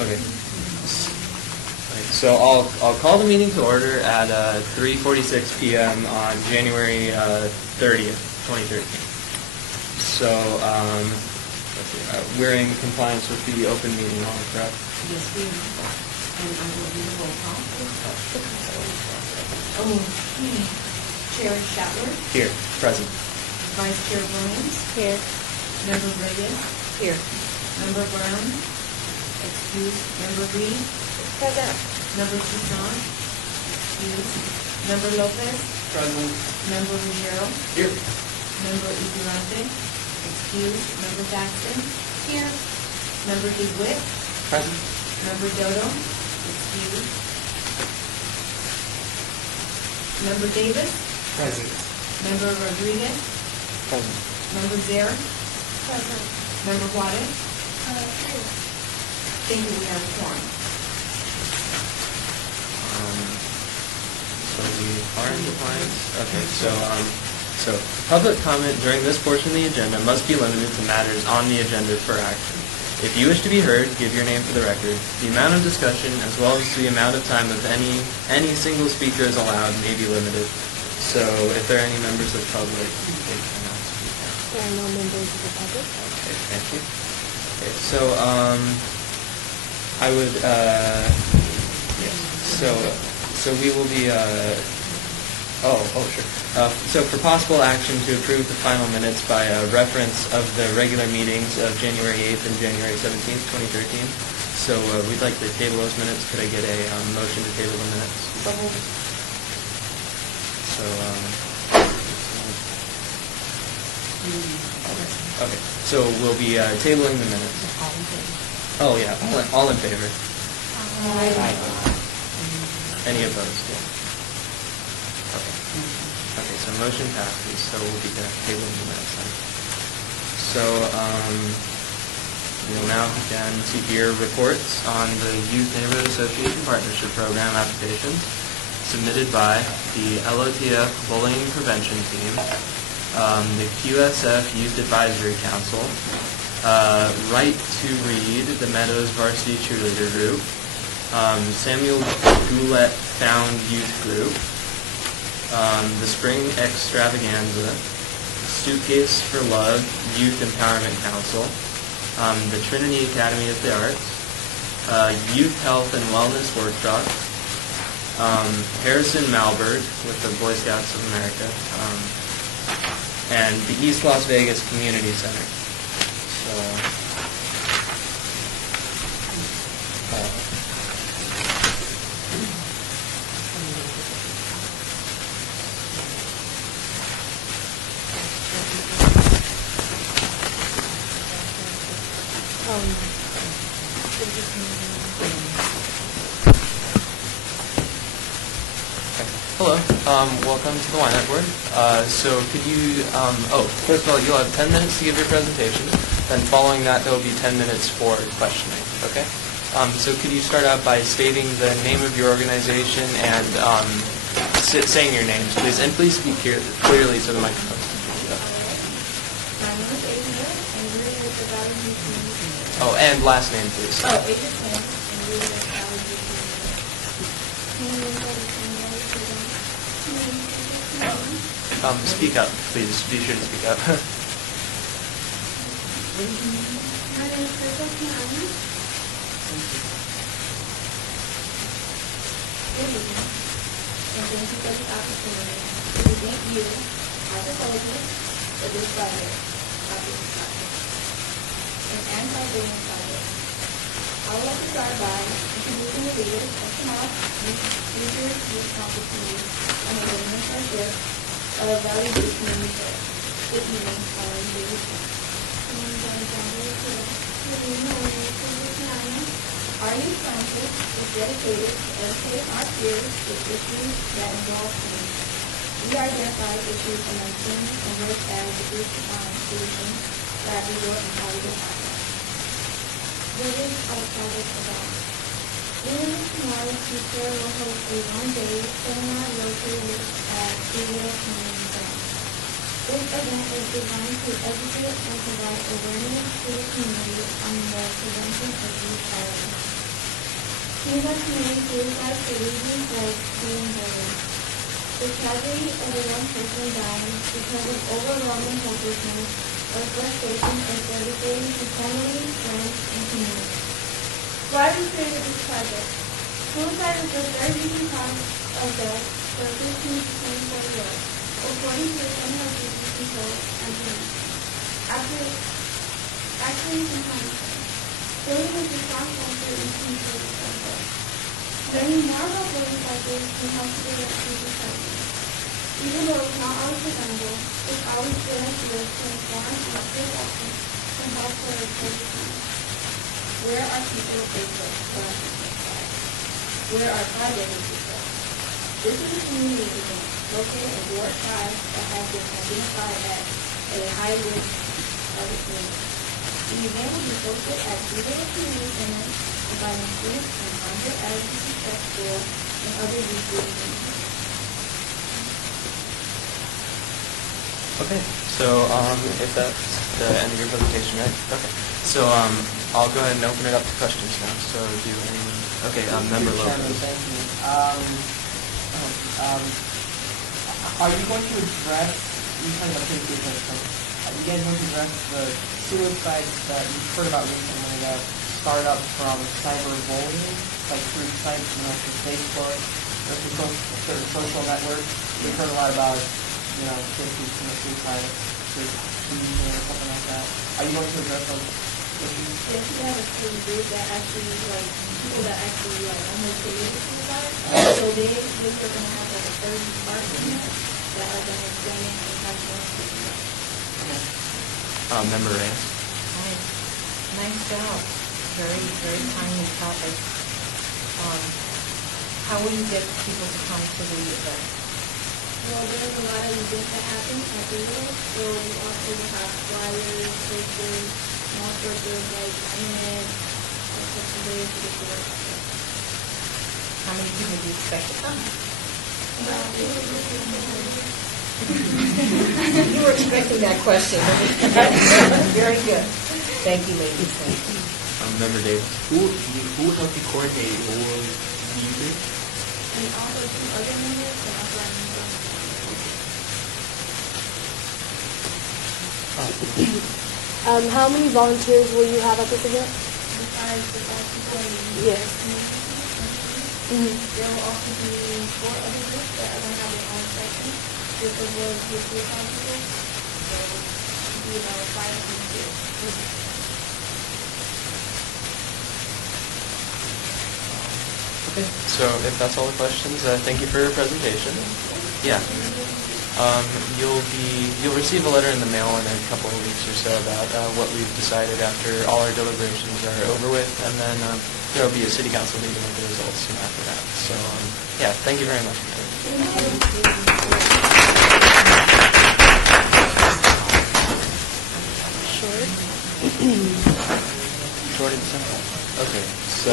Okay. So I'll call the meeting to order at 3:46 p.m. on January 30th, 2013. So let's see, we're in compliance with the open meeting law, correct? Yes, we are. And I will do the roll call. Okay. Chair Shatler. Here, present. Vice Chair Williams. Here. Member Reyes. Here. Member Brown. Excused. Member Reed. Present. Member Toussaint. Excused. Member Lopez. Present. Member Ruggiero. Here. Member Ignorante. Excused. Member Jackson. Here. Member DeWitt. Present. Member Dodo. Excused. Member Davis. Present. Member Rodriguez. Present. Member Zare. Present. Member Juarez. Thank you. We have a quorum. So we are in compliance. Okay. So public comment during this portion of the agenda must be limited to matters on the agenda for action. If you wish to be heard, give your name for the record. The amount of discussion, as well as the amount of time of any single speaker is allowed, may be limited. So if there are any members of the public, they cannot speak. There are no members of the public. Okay, thank you. Okay, so I would yes. So we will be sure. So for possible action to approve the final minutes by reference of the regular meetings of January 8th and January 17th, 2013. So we'd like to table those minutes. Could I get a motion to table the minutes? So moved. So, okay. So we'll be tabling the minutes. All in favor? Oh yeah, all in favor. Aye. Any opposed? Yeah. Okay. Okay, so motion passes, so we'll be tabling the minutes then. So, we will now begin to hear reports on the Youth Neighborhood Association Partnership Program applications submitted by the LOTF Bullying Prevention Team, the QSF Youth Advisory Council, Right to Read, the Meadows Varsity Cheerleader Group, Samuel Goulet Found Youth Group, the Spring Extravaganza, Suitcase for Love Youth Empowerment Council, the Trinity Academy of the Arts, Youth Health and Wellness Workshop, Harrison Malbert with the Boy Scouts of America, and the East Las Vegas Community Center. So, hello, welcome to the Ynapp board. So could you, first of all, you'll have 10 minutes to give your presentation, then following that there will be 10 minutes for questioning, okay? So could you start out by stating the name of your organization and saying your names, please, and please speak clearly to the microphone. My name is Asia, and we're with the Valley Youth Community. Oh, and last name, please. Asia Smith, and we're with Valley Youth Community. Speak up, please. Be sure to speak up. My name is Crystal Kiana. Good evening, and thank you for the opportunity to present you my proposal for this budget of this project, an anti-bullying project. I would like to start by introducing the leaders of tomorrow's future youth opportunities and the leadership of Valley Youth Community Care. Good evening, Valley Youth. Our youth council is dedicated to educating our peers with issues that involve teens. We identify issues among teens and work as a group to find solutions that result in positive outcomes. What is our project about? In tomorrow's teacher will host a one-day seminar located at Studio Community Center. This event is designed to educate and provide awareness to the community on the prevention of youth violence. We must name suicide for reasons like being burdened. The tragedy of a young person dying because of overwhelming helplessness or frustration is devastating to family, friends, and community. Why we created this project? Suicide is the third leading cause of death for 15 to 24 years, according to the Center for Disease Control and Prevention. Actually, sometimes bullying is responsible for instances of death. Learning more about bullying cycles can help to prevent future cycles. Even though it's not always preventable, it's always good ideas to inform and take action to help for a future time. Where are people Facebook Where are crybaby people? This is a community event located in Ward 5 that has been identified as a high risk of the community. The event will be hosted at Jubilee Community Center, inviting students from Concord Advocacy Prep School and other youth groups. Okay, so if that's the end of your presentation, right? Okay. So I'll go ahead and open it up to questions now. So do anyone? Okay, Member Chairman, Lopez. thank you. Are you going to address, you're talking about safety of are you guys going to address the suicides that you've heard about recently that start up from cyberbullying, like through sites, through Facebook, or through certain social networks? We've heard a lot about, kids who commit suicide through TV or something like that. Are you going to address those issues? Yes, we have a student group that actually, people that actually, almost committed suicide. So they are going to have a third department that are going to explain it and have more people. Member Reyes. Hi. Nice job. Very, very timely topic. How will you get people to come to the event? Well, there's a lot of events that happen at the event, so we also have flyers, posters, and all sorts of internet, all sorts of ways to get the word out there. How many people do you expect to come? You were expecting that question. Very good. Thank you, ladies. Thank you. Member Davis. Who helped you coordinate all the events? And also two other members and also our members. How many volunteers will you have at this event? Besides the 5 people in the Yes. there will also be 4 other groups that are going to have their own section. This is where kids will come to. So it will be about 5 kids. Okay. So if that's all the questions, thank you for your presentation. Yeah. You'll receive a letter in the mail in a couple of weeks or so about what we've decided after all our deliberations are over with, and then there will be a city council meeting with the results soon after that. So yeah, thank you very much. Short and simple. Okay, so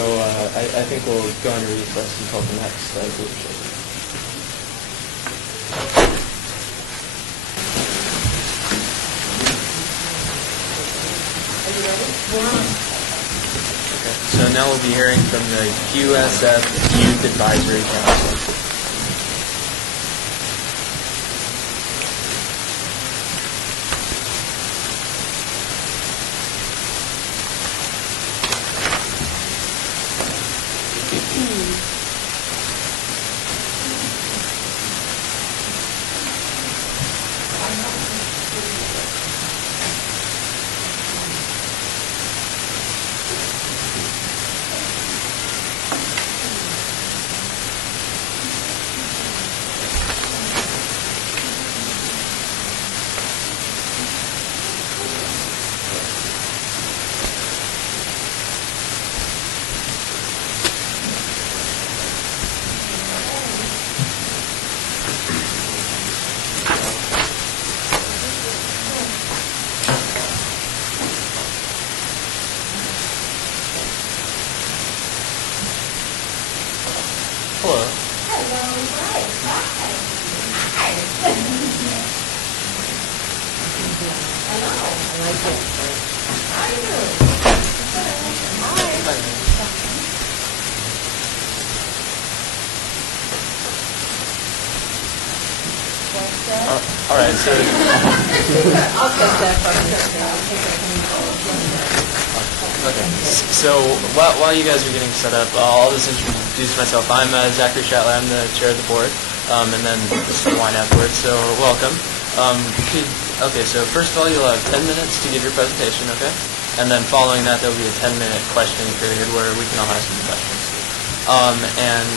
I think we'll go into recess until the next group session. Okay, so now we'll be hearing from the QSF Youth Advisory Council. Hello. right, so I'll take that. okay. So while you guys are getting set up, I'll just introduce myself. I'm Zachary Shatler. I'm the chair of the board, and then Mr. Wine afterwards. So welcome. Okay, so first of all, you'll have 10 minutes to give your presentation, okay? And then following that, there'll be a 10-minute questioning period where we can all ask you questions. And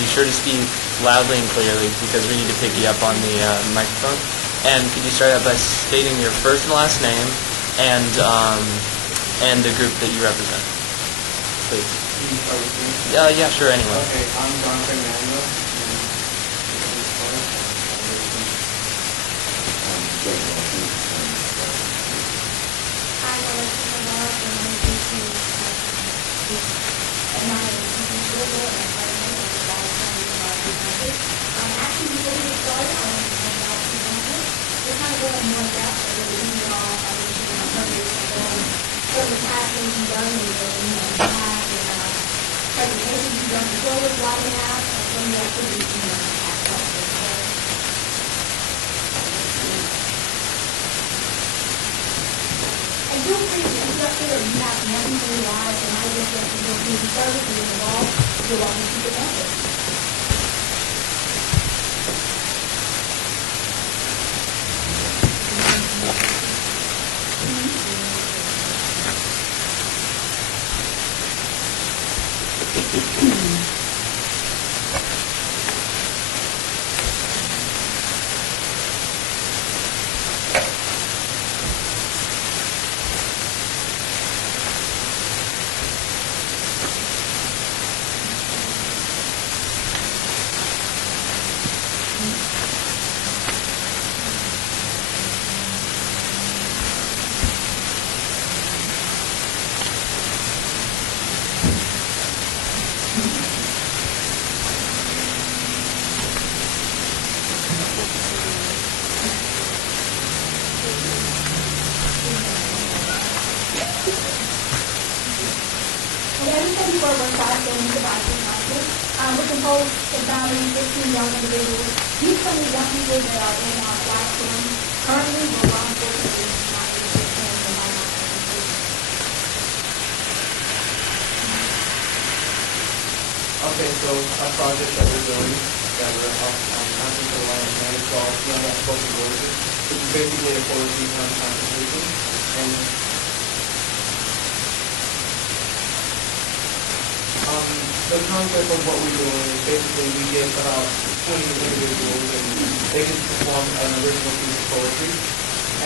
be sure to speak loudly and clearly because we need to pick you up on the microphone. And could you start out by stating your first and last name and the group that you represent, please? Can you start with me? Yeah, sure, anyone. Okay, I'm John Fernando. Actually, before we get started, I want to talk about two things. We're kind of going more depth of the reason all of the certain passions you've done and impact and presentations you've done before with Ynapp and some of the activities you've done in the past also. And feel free to interrupt it or you have nothing to realize and I just want to go through the service and you're involved. You're welcome to the benefit. Before we're starting to buy some classes, we're composed of families, 15 young individuals. These are the young people that are in our classroom. Currently, we're law enforcement agents, not agents, and my Okay, so a project that we're doing that we're asking for the land and is called Ynapp Poetry Poetry, which is basically a poetry competition. And the concept of what we're doing is basically we get about 20 individuals and they can perform an original piece of poetry.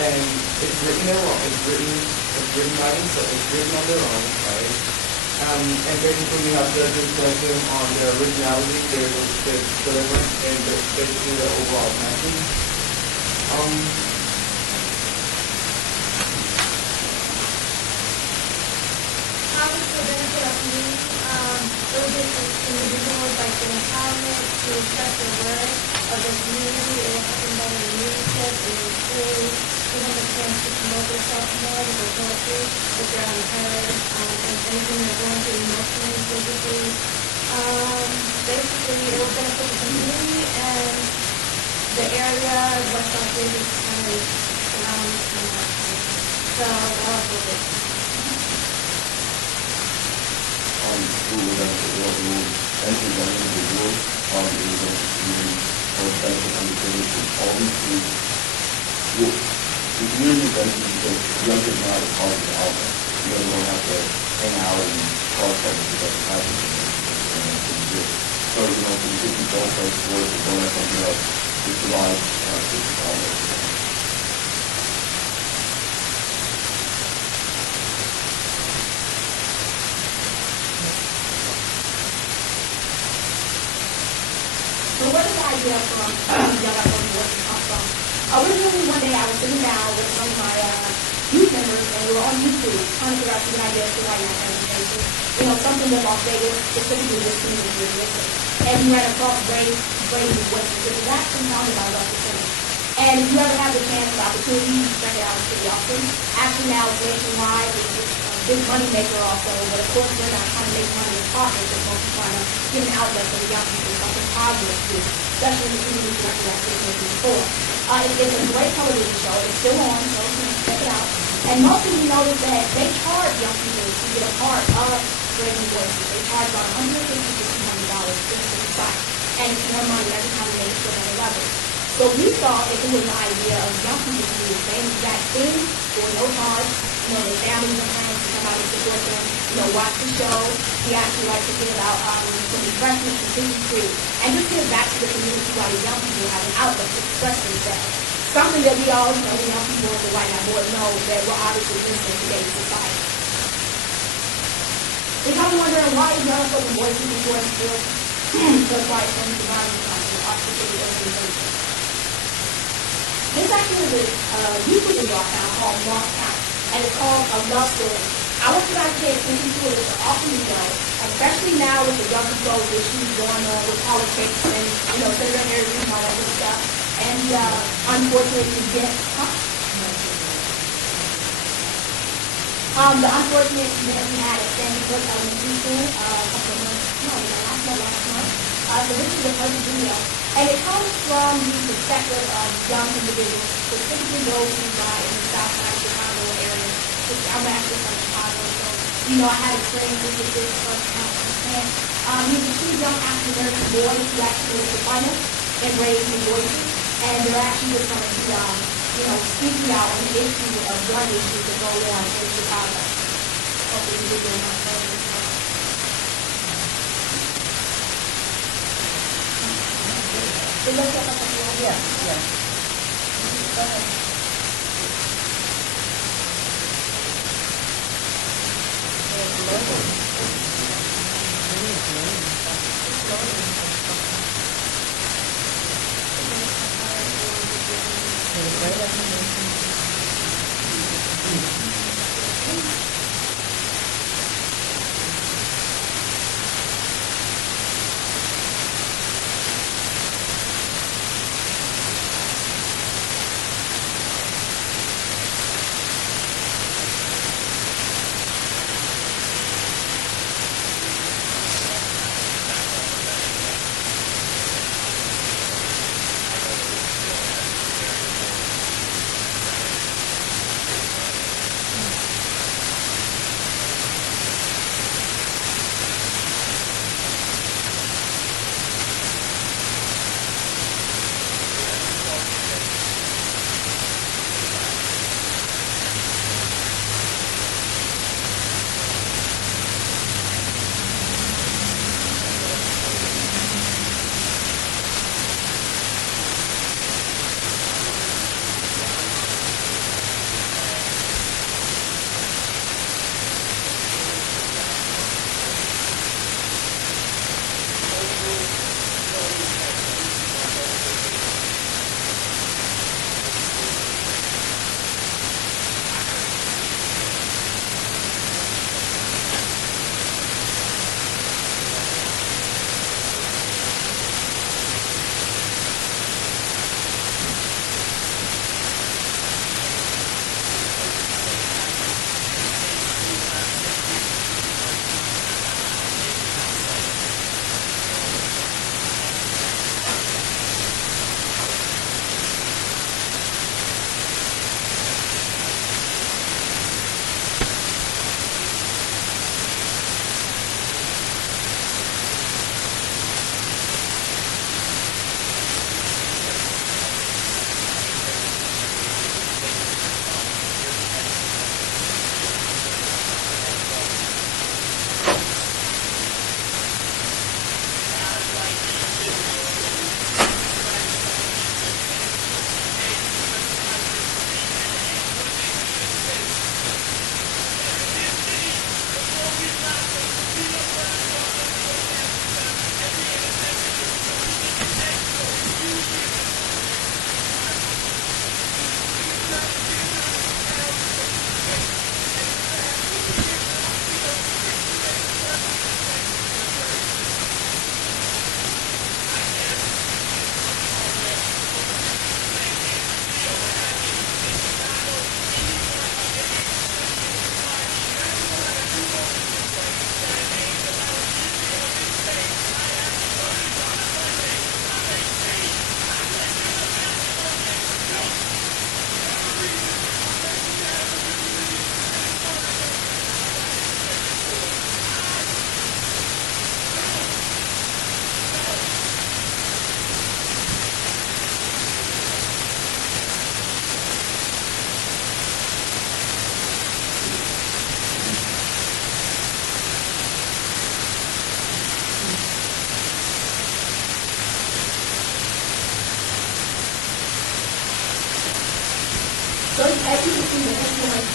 And it's written by themselves, it's written on their own, right? And basically we have judges judge them on their originality, their deliverance, and basically their overall message. For the benefit of youth, urban individuals like the empowerment to express the word of the community, it will help them better in leadership and in schools, give them a chance to promote themselves more with their poetry, if they're unheard, and anything they're going through emotionally, physically. Basically, it will benefit the community and the area, West South Bridge is kind of surrounding us. So, that was a bit. School will benefit what will benefit young individuals, it will benefit the community, or benefit understanding from all these groups. The community benefits because young kids know how to cause an outlet. You know, they don't have to hang out and cause trouble because that's happening. So, you know, for the kids who don't play sports or don't have something else, it provides kids an outlet. So where did the idea from? Y'all got to where it come from. Originally, one day I was sitting down with some of my youth members, and we were on YouTube trying to figure out some ideas for Ynapp presentation. You know, something that Las Vegas, specifically this community is missing. And we ran across Brady West, which is actually founded by Russell Simmons. And if you ever have the chance or opportunity, you check it out pretty often. Actually, now it's nationwide. It's a big money maker also, but of course, they're not trying to make money as partners. They're going to trying to give an outlet for the young people, something positive to do, especially in the community like we actually mentioned before. It's a great television show. It's still on, so you can check it out. And mostly we noticed that they charge young people to get a part of Raising Voices. They charge about $150 to $200 just for the site. And it's more money every time they make another level. So we thought if it was an idea of young people to do the same exact thing for no charge, their families and friends to come out and support them, watch the show. We actually like to give out some refreshments and things free. And just give back to the community while the young people have an outlet to express themselves. Something that we all know, the young people of the White Ynapp board know that we're obviously missing in today's society. You're probably wondering why is young folk and voices important to us? That's why it's going to be our particular organization. This actually is a YouTube video I found called Lost Count, and it's called A Love Story. I want you guys to pay attention to it. It's an awesome video, especially now with the gun control issues going on with politics and, Senator Harry and all that good stuff. And unfortunately, the unfortunate event we had at Sandy Brook Elementary School a couple of months, last month. So this is the first video, and it comes from the perspective of young individuals, specifically those who reside in the South Side of Chicago area, which I'm actually from Chicago, so, I had experiences with this firsthand. These are two young African-American boys who actually went to finals and raised their voices, and they're actually just going to be, speaking out on the issue of gun issues that go on in Chicago. Hopefully you will do my Yes, yes. Go ahead.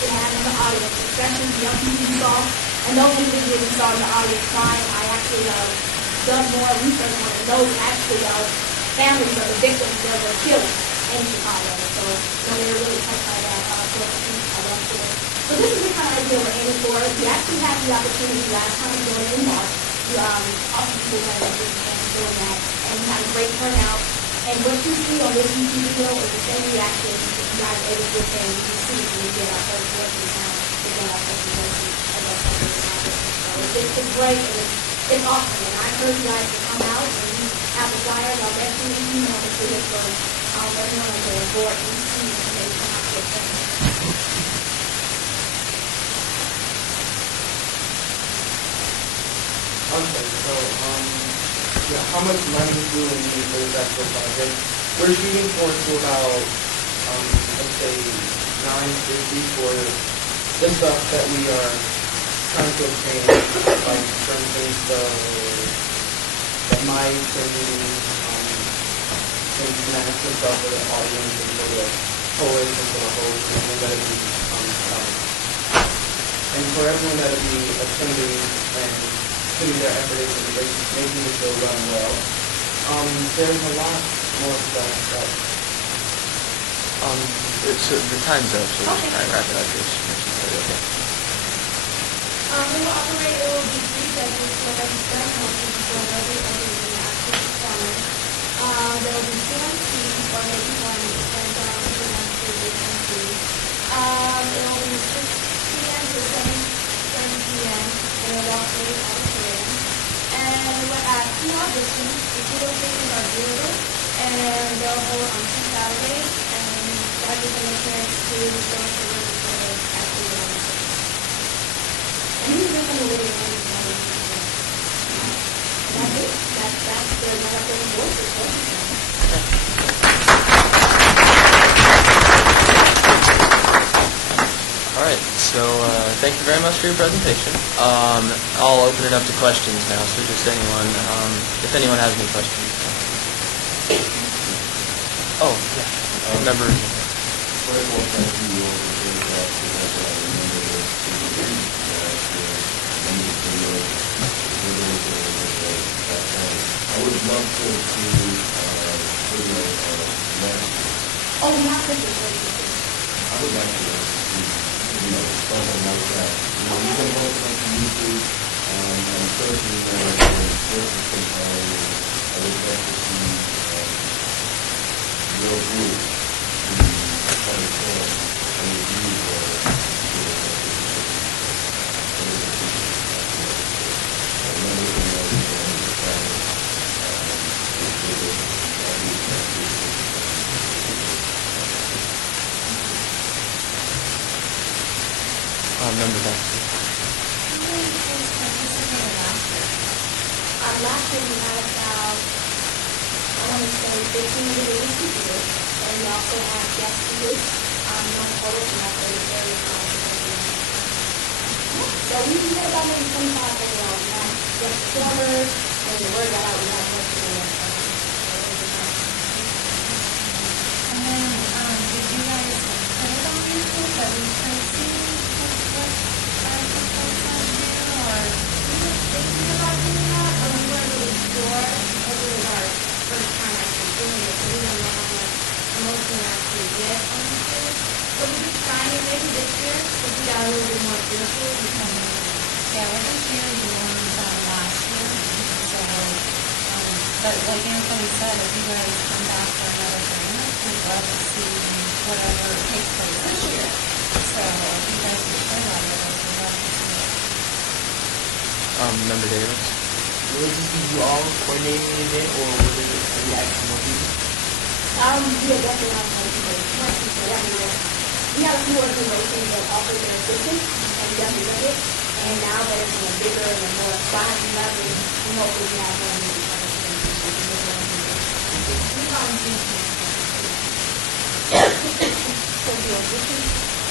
to have in the audience, especially the young people you saw, and those individuals you saw in the audience crying. I actually done more research on it. Those actually are families of the victims that were killed in Chicago. So, they were really touched by that. I love it. So this is the kind of idea we're aiming for. We actually had the opportunity last time we doing it in March to talk to people that are interested in doing that, and we had a great turnout. And what you see on this YouTube video is the same reaction you guys are able to attend. You can see when we did our first working town, we did our presentation of our company. So it's great and it's awesome. And I encourage you guys to come out and you have the flyers. I'll definitely email the to you for everyone on the board and see and they come out to attend. Okay, so, how much money do we need for this actual project? We're shooting for about, let's say, $950 for the stuff that we are trying to obtain, like, for instance, the mics and some snacks and stuff for the audience and for the poets and for the hosts and everyone that will be and for everyone that will be attending and putting their effort into making the show run well. There's a lot more stuff that. So the time's up, so just try and wrap it up here. Okay. We will operate, it will be 3 segments, so every segment will be for every the actual performance. There will be 2 MCs, or maybe 1, it depends on who wants to be MC. It will be 6 p.m. to 7 p.m. in a walkway auditorium. And we'll add 2 auditions. The 2 locations are doable, and they'll hold on 2 Saturdays, and that is an appearance to the show for the actual audition. And these are some of the ways that's it. That's the Ynapp voices. All right, so thank you very much for your presentation. I'll open it up to questions now, so just anyone, if anyone has any questions. Oh, yeah, member. First of all, thank you all for doing that, because I remember this I would love to see video next. Oh, we have pictures for you. I would like to see, something like that. You can post it on YouTube, and certainly this is compelling. I would like to see your group transform and review Member back. How many kids participated last year? Last year we had about, I want to say 15 individuals who did, and we also had guest speakers, young poets, and also very So we had about maybe 25 overall. We had guest performers, and the word got out, we had most of them. And then, did you guys put it on YouTube that we can see what our proposals do, or? We were thinking about doing that, but we weren't really sure, because it was our first time actually doing it, so we didn't know how much promotion we actually get on YouTube. So we just trying it maybe this year, if we got a little bit more critical, we can Yeah, we're just sharing the ones last year, so, but like Anthony said, if you guys come back for another grant, we'd love to see whatever takes place this year. So if you guys can share that with us, we'd love to see it. Member Davis. Will it just be you all coordinating the event, or will it be actually more people? We are definitely not going to do it. We have a few organizations that offer their assistance, and we definitely look it. And now that it's on a bigger and a more science level, we hope we can have more of these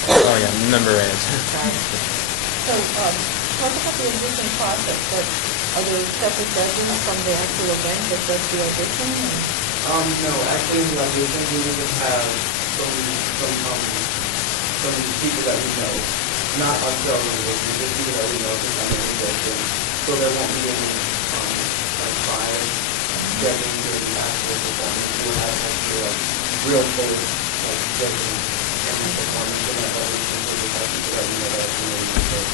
Oh yeah, member Reyes. So, talk about the audition process, but are there separate judges from the actual event that does the audition? No, actually, in the audition, we would just have some some people that we know, not ourselves individually, just people that we know to come in and get them. So there won't be any like fires getting during the actual performance. We'll have extra like real folks like getting every performance and that other things will just have people that we know that are doing it.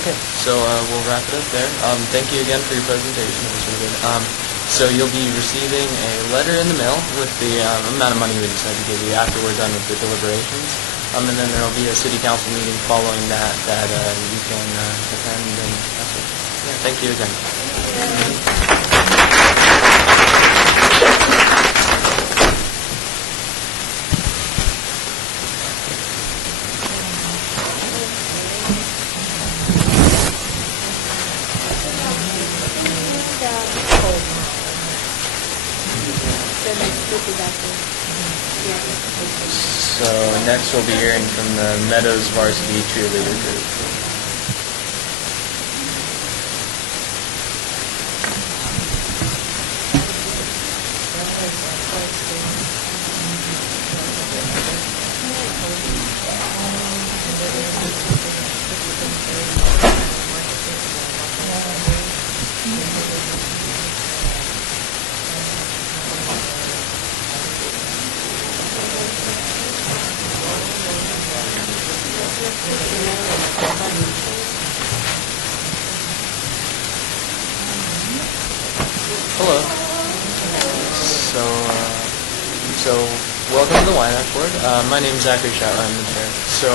Okay, so we'll wrap it up there. Thank you again for your presentation. It was really good. So you'll be receiving a letter in the mail with the amount of money we decided to give you after we're done with the deliberations. And then there will be a city council meeting following that you can attend. And that's it. Yeah, thank you again. So next we'll be hearing from the Meadows varsity cheerleader group. Hello. So welcome to the Ynapp board. My name is Zachary Shatler. I'm the chair. So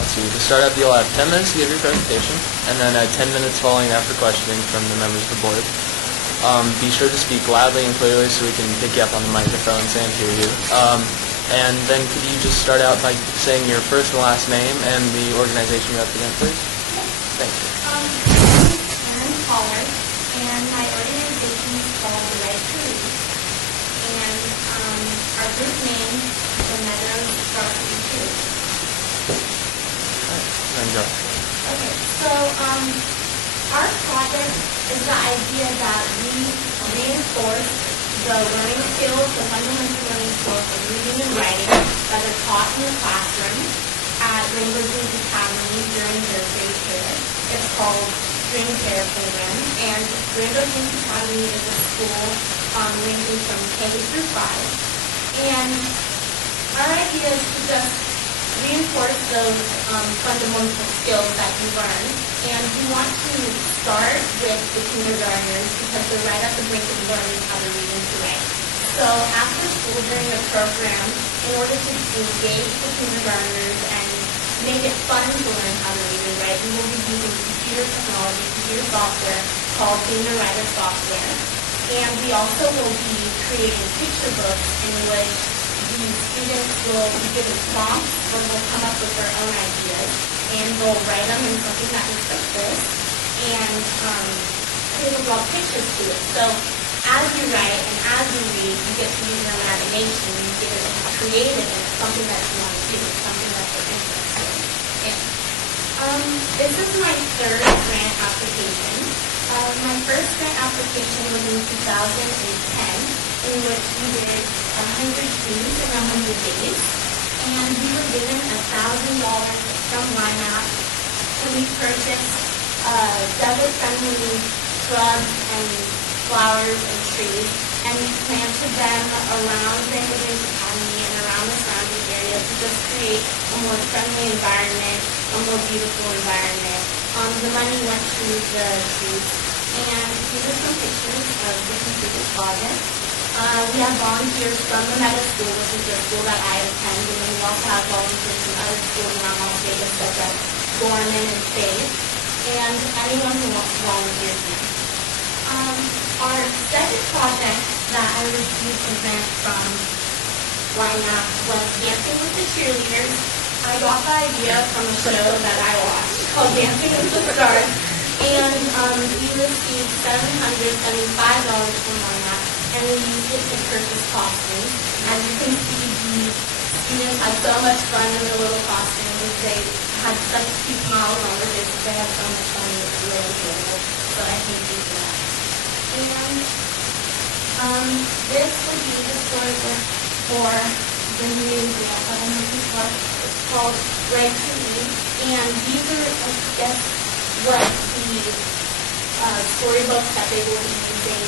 let's see. To start up, you'll have 10 minutes to give your presentation, and then 10 minutes following that for questioning from the members of the board. Be sure to speak loudly and clearly so we can pick you up on the microphones and hear you. And then could you just start out by saying your first and last name and the organization you represent, please? Thank you. I'm Caller, and my organization is called the Red Crew. And our group name is the Meadows Varsity Cheerleaders. And go. Okay, so our project is the idea that we reinforce the learning skills, the fundamental learning skills of reading and writing that are taught in the classroom at Rainbow Blues Academy during their grade care. It's called Spring Care Program, and Rainbow Blues Academy is a school ranging from K through 5. And our idea is to just reinforce those fundamental skills that you learn. And we want to start with the kindergartners because they're right at the brink of learning how to read and to write. So after school during the program, in order to engage the kindergartners and make it fun to learn how to read and write, we will be using computer technology, computer software called Reader Writer software. And we also will be creating picture books in which the students will be given prompts or will come up with their own ideas, and they'll write them in something that looks like this, and they will draw pictures to it. So as you write and as you read, you get to use your imagination, you get to be creative, and it's something that you want to do, it's something that you're interested in. This is my third grant application. My first grant application was in 2010, in which we did 100 students in 100 days, and we were given $1,000 from Ynapp, and we purchased desert-friendly shrubs and flowers and trees, and we planted them around Rainbow Blues Academy and around the surrounding area to just create a more friendly environment, a more beautiful environment. The money went to the trees, and these are some pictures of the completed project. We have volunteers from the Meadows School, which is the school that I attend, and then we also have volunteers from other schools around Las Vegas, such as Gorman and Faith, and anyone who wants to volunteer can. Our second project that I received a grant from Ynapp was Dancing with the Cheerleaders. I got the idea from a show that I watched called Dancing with the Stars, and we received $775 from Ynapp, and we used it to purchase costumes. As you can see, the students had so much fun in their little costumes. They had such cute smiles on their faces. They had so much fun. It was really enjoyable. So I thank you for that. And This would be the storybook for the new dance elementary club. It's called Red to Me, and these are, I guess, what the storybooks that they will be using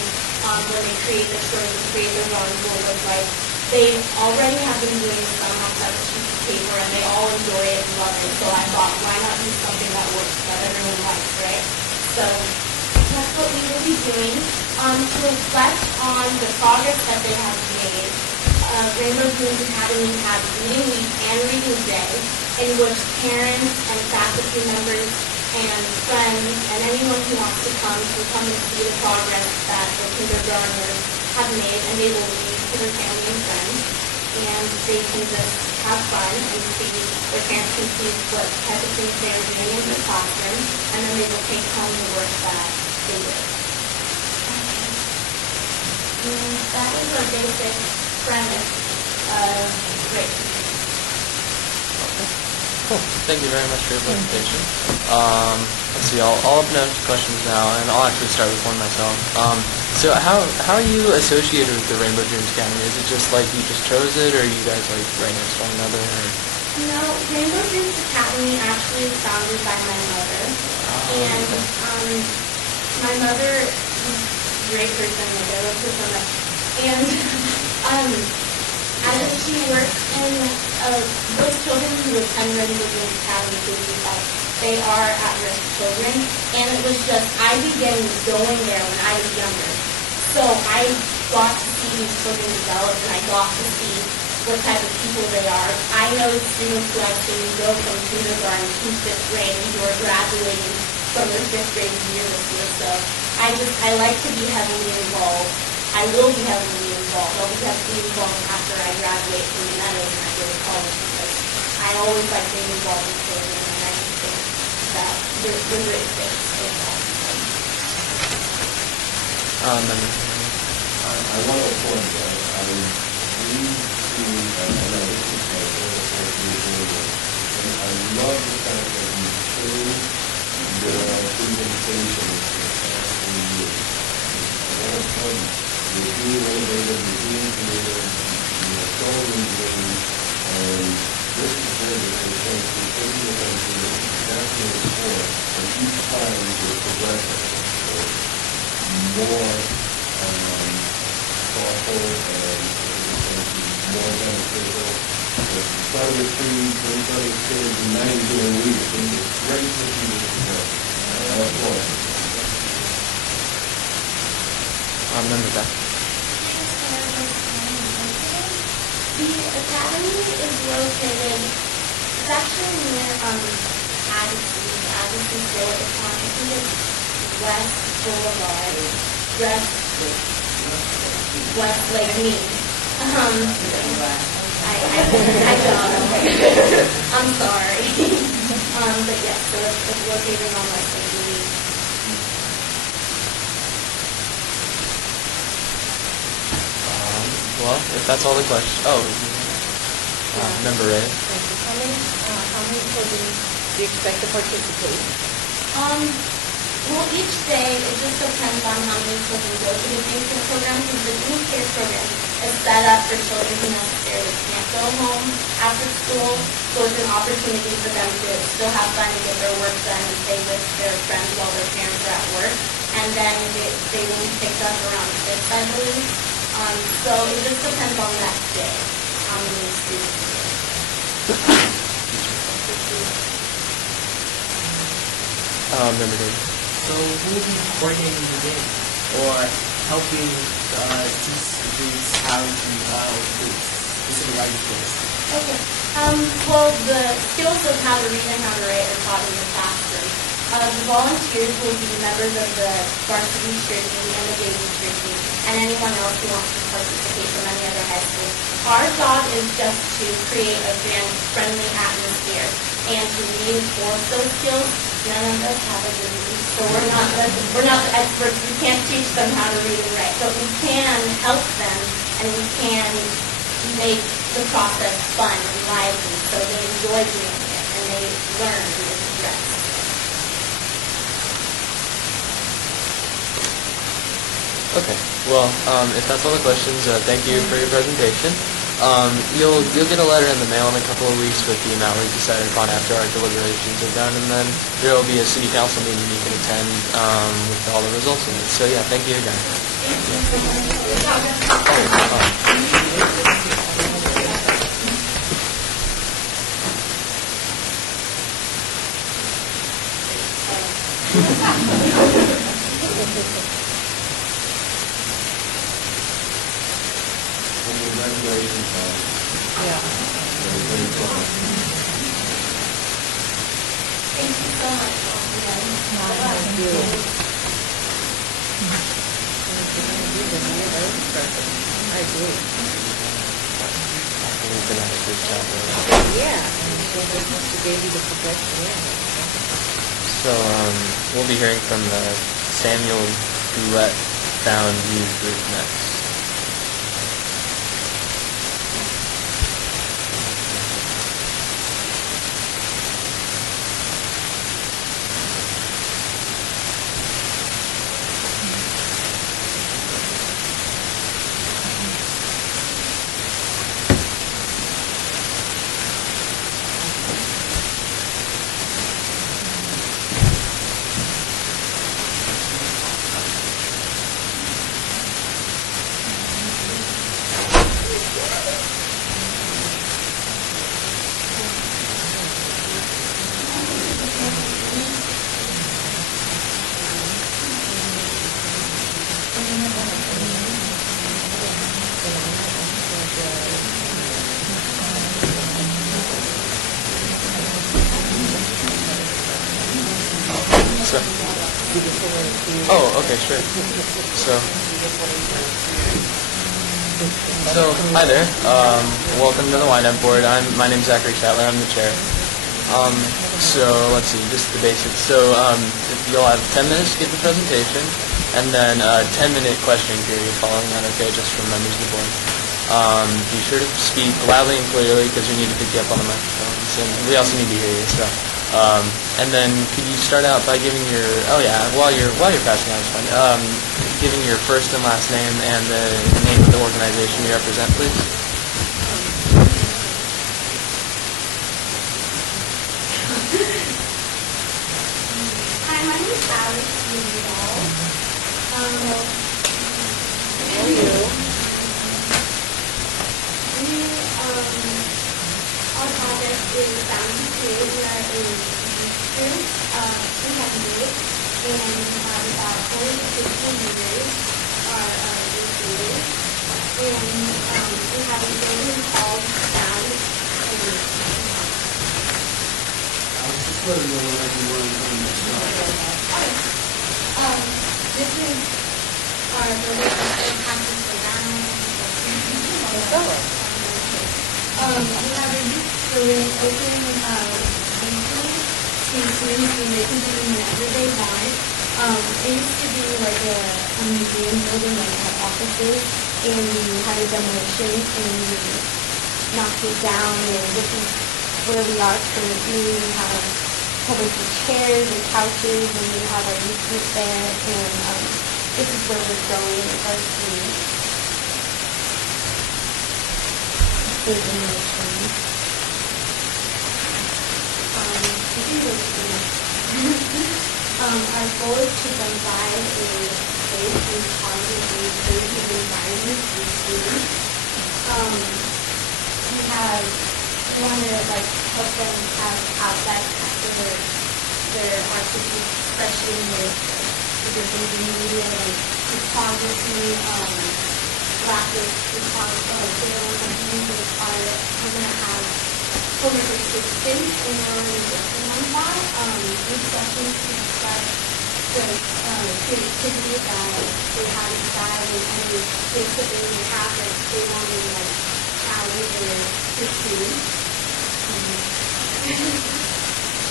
when they create their stories and create their drawings will look like. They already have been doing some on type of sheets of paper, and they all enjoy it and love it. So I thought, why not use something that works, that everyone likes, right? So that's what we will be doing. To reflect on the progress that they have made, Rainbow Dreams Academy had Reading Week and Reading Day, in which parents and faculty members and friends and anyone who wants to come can come and see the progress that the kindergartners have made, and they will read to their family and friends, and they can just have fun and see, their parents can see what type of things they are doing in the classroom, and then they will take home the work that they did. And that is our basic premise of Reiki. Cool. Thank you very much for your presentation. Let's see, I'll open up to questions now, and I'll actually start with one myself. So how are you associated with the Rainbow Dreams Academy? Is it just like you just chose it, or are you guys like right next to one another? Or? No, Rainbow Dreams Academy actually was founded by my mother. And my mother was a great person, like I love her so much. And as she worked in those children who attend Rainbow Dreams Academy believe that they are at-risk children, and it was just, I began going there when I was younger. So I got to see these children develop, and I got to see what type of people they are. I know students who I've seen go from kindergarten to 5th grade who are graduating from their 5th grade year this year. So I like to be heavily involved. I will be heavily involved. I'll be heavily involved after I graduate from the Meadows and I go to college, because I always like being involved with children, and I just think that they're great things overall. I want to point out, I read to, I know this is my favorite, and I love the fact that you chose the presentation in you. I want to point out, you're being innovative, you're being creative, you're showing engagement, and this is very good chance to take you into the national sport, and each time you're progressing. So more thoughtful and it's going to be more beneficial. If you start with trees, then you start with kids, and now you're doing leadership. It's great to see this work. That's one. Member Beth. The academy is located, it's actually near Addison Road upon, I think it's West Boulevard, West Lake Mead. I don't. I'm sorry. But yes, so it's located on West Lake Mead. Well, if that's all the questions. Member Ray. Thank you. How many children do you expect to participate? Well, each day, it just depends on how many children go to the daycare program, because the daycare program is set up for children who necessarily can't go home after school, so it's an opportunity for them to still have fun and get their work done and play with their friends while their parents are at work. And then they will be picked up around 6, I believe. So it just depends on that day, how many students there. Member David. So who will be coordinating the game or helping teach students how to do specific writing skills? Okay. Well, the skills of how to read and how to write are taught in the classroom. The volunteers will be members of the varsity cheer team and the baby cheer team, and anyone else who wants to participate from any other high school. Our job is just to create a friendly atmosphere and to reinforce those skills. None of us have a degree, so we're not the experts. We can't teach them how to read and write, but we can help them, and we can make the process fun and lively so they enjoy doing it and they learn and they progress. Okay. Well, if that's all the questions, thank you for your presentation. You'll get a letter in the mail in a couple of weeks with the amount we've decided upon after our deliberations are done, and then there will be a city council meeting you can attend with all the results of it. So yeah, thank you again. Congratulations, Yeah. Thank you so much, all you guys. Thank you. I agree. We've been at a good job there. Yeah. So they must have gave you the protection, yeah. So we'll be hearing from the Samuel Goulet Found Youth Group next. So, okay, sure. So hi there. Welcome to the Ynapp board. My name's Zachary Shatler. I'm the chair. So let's see, just the basics. So you'll have 10 minutes to give the presentation, and then a 10-minute questioning period following that. Okay, just from members of the board. Be sure to speak loudly and clearly because we need to pick you up on the microphones, and we also need to hear you. So, and then could you start out by giving your while you're passing out, it's fine. Giving your first and last name and the name of the organization you represent, please. Hi, my name is Alex Vidal. How are you? Our project is Bound to Create. We are a youth group, 200, and we have about 40 to 50 leaders, our youth leaders. And we have a building called Bound to Create. Just let them know whenever you want to next slide. This is our building called Campus Around. We have a youth building open weekly to students and they can do whenever they want. It used to be like a museum building, like had offices, and we had a demolition and we knocked it down, and this is where we are currently. We have a whole bunch of chairs and couches, and we have our youth group there, and this is where we're going with our students. Our goal is to provide a safe and positive and inclusive environment for students. We want to help them have outlets after their artistic expression with different media like photography, graphic photography, music, art. We're going to have full of assistance and we're working on that. These sessions to discuss the creativity that they have inside and any things that they may have that they want to challenge or pursue.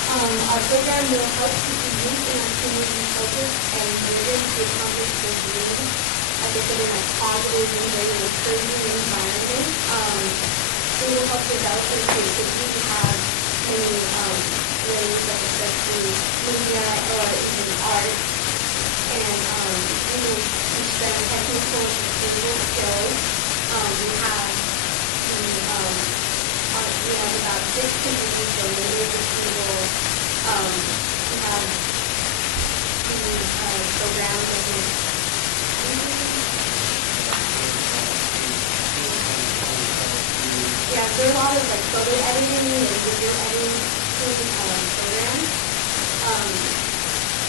Our program will help keep the youth in our community focused and driven to accomplish their dreams. Like I said, in a positive and very encouraging environment. It will help develop their creativity to have many ways, like I said, through media or even art. and we will teach them technical and physical skills. We have about 6 positions for labor retrieval. We have the programs that there are a lot of like photo editing and video editing programs.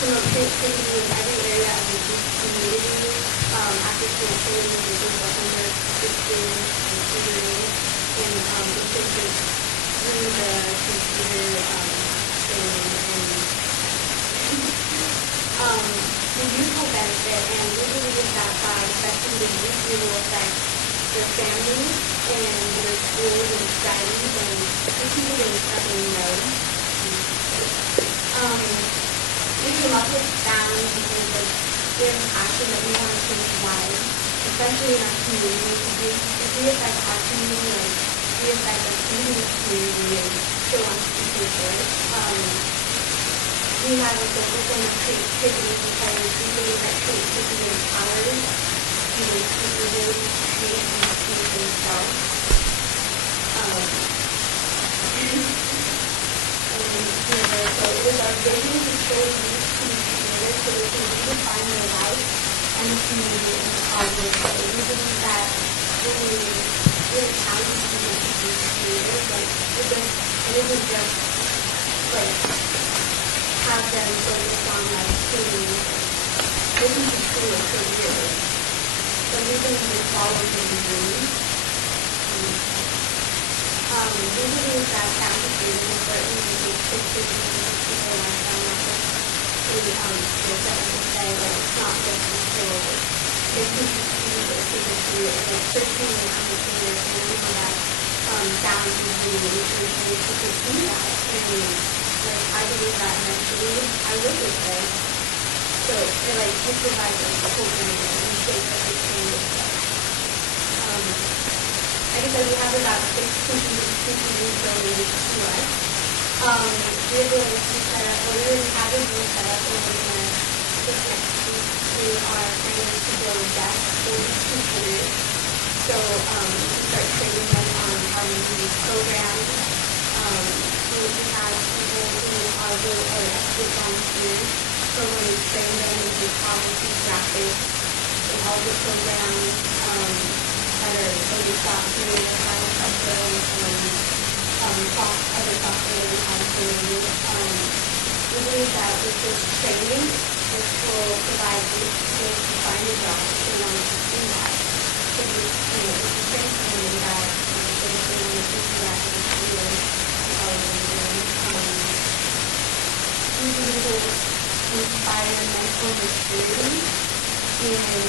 Promote creativity in every area of the community. After school training, we do homework, assisting, and tutoring, and assistance through the computer training. And the youth will benefit, and we believe that by affecting the youth, we will affect their families and their schools and studies and the people they currently know. We came up with families because we have a passion that we want to change lives, especially in our community. If we affect our community, like we affect our community and so on to the future. We have a focus on creativity because we believe that creativity empowers students with the ability to create and see themselves. So it is our vision to show youth to be creative so they can redefine their life and the community in a positive way. We believe that when we really challenge students to be creative, it isn't just like have them focus on like doing looking to pursue a career, but we believe in following their dreams. We believe that faculty is important because creativity is people like them, not just skills that we say that it's not just a skill. It can be used as a career, like searching and understanding and knowing that balances you and encourages you to pursue that. And I believe that eventually I will get there. So it provides a hope and shape that they can live there. Like I said, we have about 6 computer buildings to us. We have a room set up, or we already have a room set up, and we're going to sit next to our plans to build desks for these computers. So we can start training them on our new programs. We have people who are expert volunteers, so when we train them, we do policy graphics and all the programs that are Photoshop, Final Cut Pro, and other software that we have created. We believe that with this training, this will provide youth skills to find a job if they want to pursue that. So it's a great training that they want to pursue that in the career development. We believe it will inspire mental maturity, and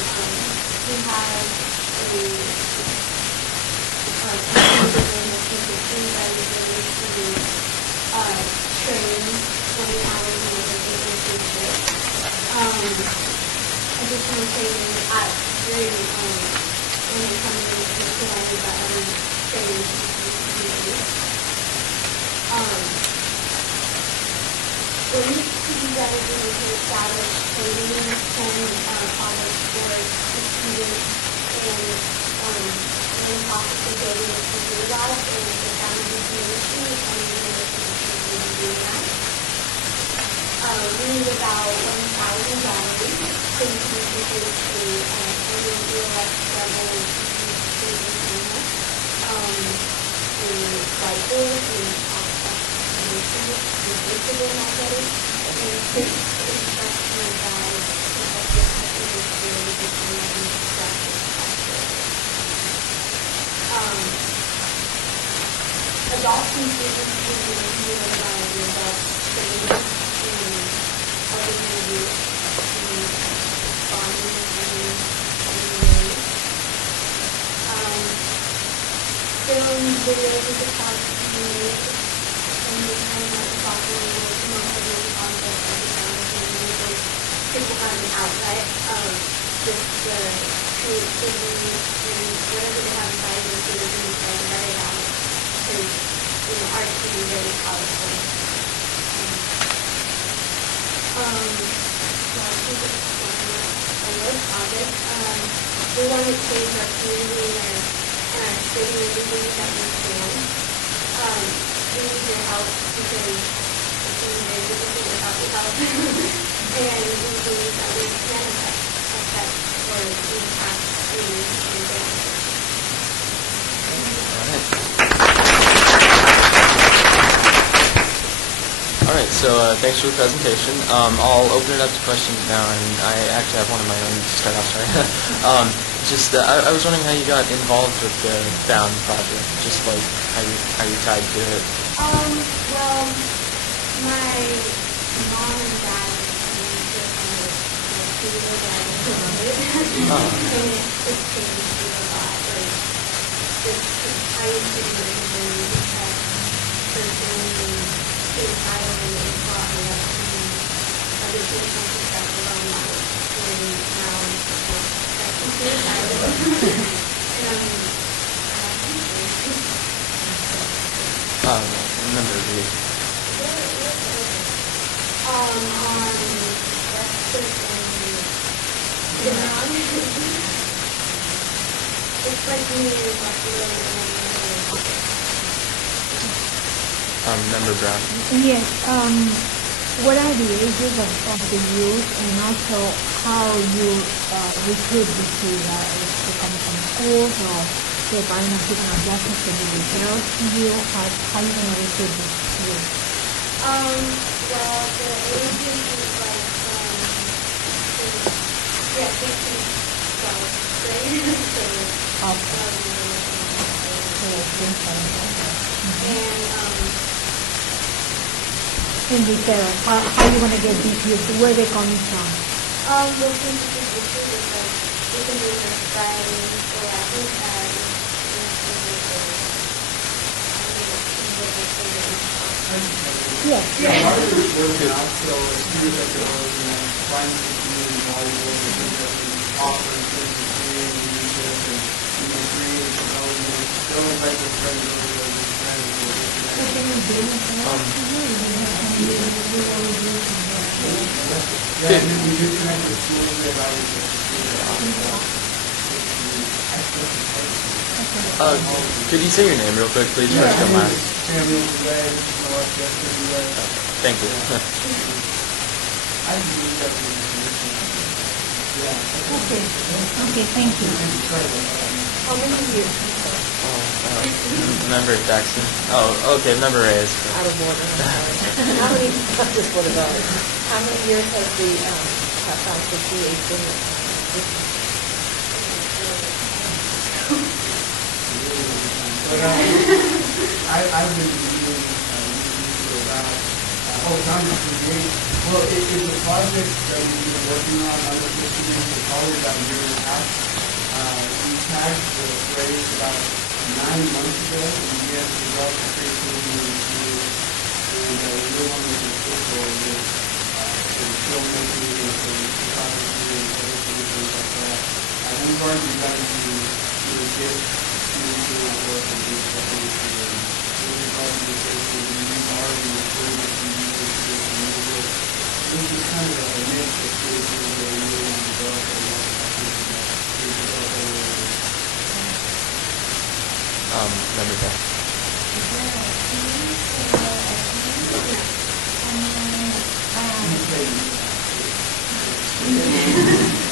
we have train 20 hours a week as an internship. Additional training at during when they come in is provided by other training institutions. What needs to be done is we need to establish training and projects for the students in the process of building a computer lab and the foundation ministry, and we're going to be doing that. We need about $1,000 so we can purchase a ELX level computer camera, a whiteboard, and invisible magnetic, and print instructional guides to help your customers create a design graphic software. Adults and students will be implemented by the adults training and helping the youth in bonding and learning. Film, videos, and photography and the kind of software will promote every concept of design and music. People have an outlet of just the creativity and whatever they have inside them, so they can let it out. Because art can be very powerful. So I think it's work project. We want to change our community and our city and everything that we can. We need your help because it's really very difficult without your help. And we believe that we can affect or impact change and benefit. All right, so thanks for the presentation. I'll open it up to questions now, and I actually have one of my own to start off. Sorry. I was wondering how you got involved with the Bound project, just like how you tied to it. Well, my mom and dad just theater that I love it. And it just changes me a lot. Like, I used to be very person suicidal and it brought me up to be other people's perspective on life. And now I'm suicidal. And Number of years. on breakfast and it's like New Year's, like Member Brown. Yes. What are the ages of the youth, and also how you recruit the students to come from schools, or the parents you can adjust to the referrals to you? How you going to recruit the youth? Well, the ages is like, 15, 12 grade, so, And referrals, how you going to get these youth? Where they coming from? We'll see the issue is like, we can do their friends, or I think that, Yes. Yeah, part of it is word of mouth, so students that go, find the community valuable, and think that we offer in terms of creating leadership and, creative development. They'll invite their friends over to their friends or yeah, and then we do connect with schools and Could you say your name real quick, please? Yeah, Come last. Samuel Goulet, Thank you. I believe that the information. Yeah. Okay, thank you. how many years? Member Jackson. Oh, okay. Member Reyes. Out of order. How many? Just what about it? How many years has the faculty been? I've been reading about Congress Brigade. Well, it's a project that we've been working on under Michigan for probably about a year and a half. We tagged the phrase about 9 months ago, and we began to develop the creativity in the schools. And we no longer official with filmmaking and photography and other things like that. And we've already begun to get students doing that work and do stuff on the field. We've involved in the safety, and we've already recorded it and used it to get some music. This is kind of a mix of creativity that we really want to develop and want to develop over there. Member Jackson.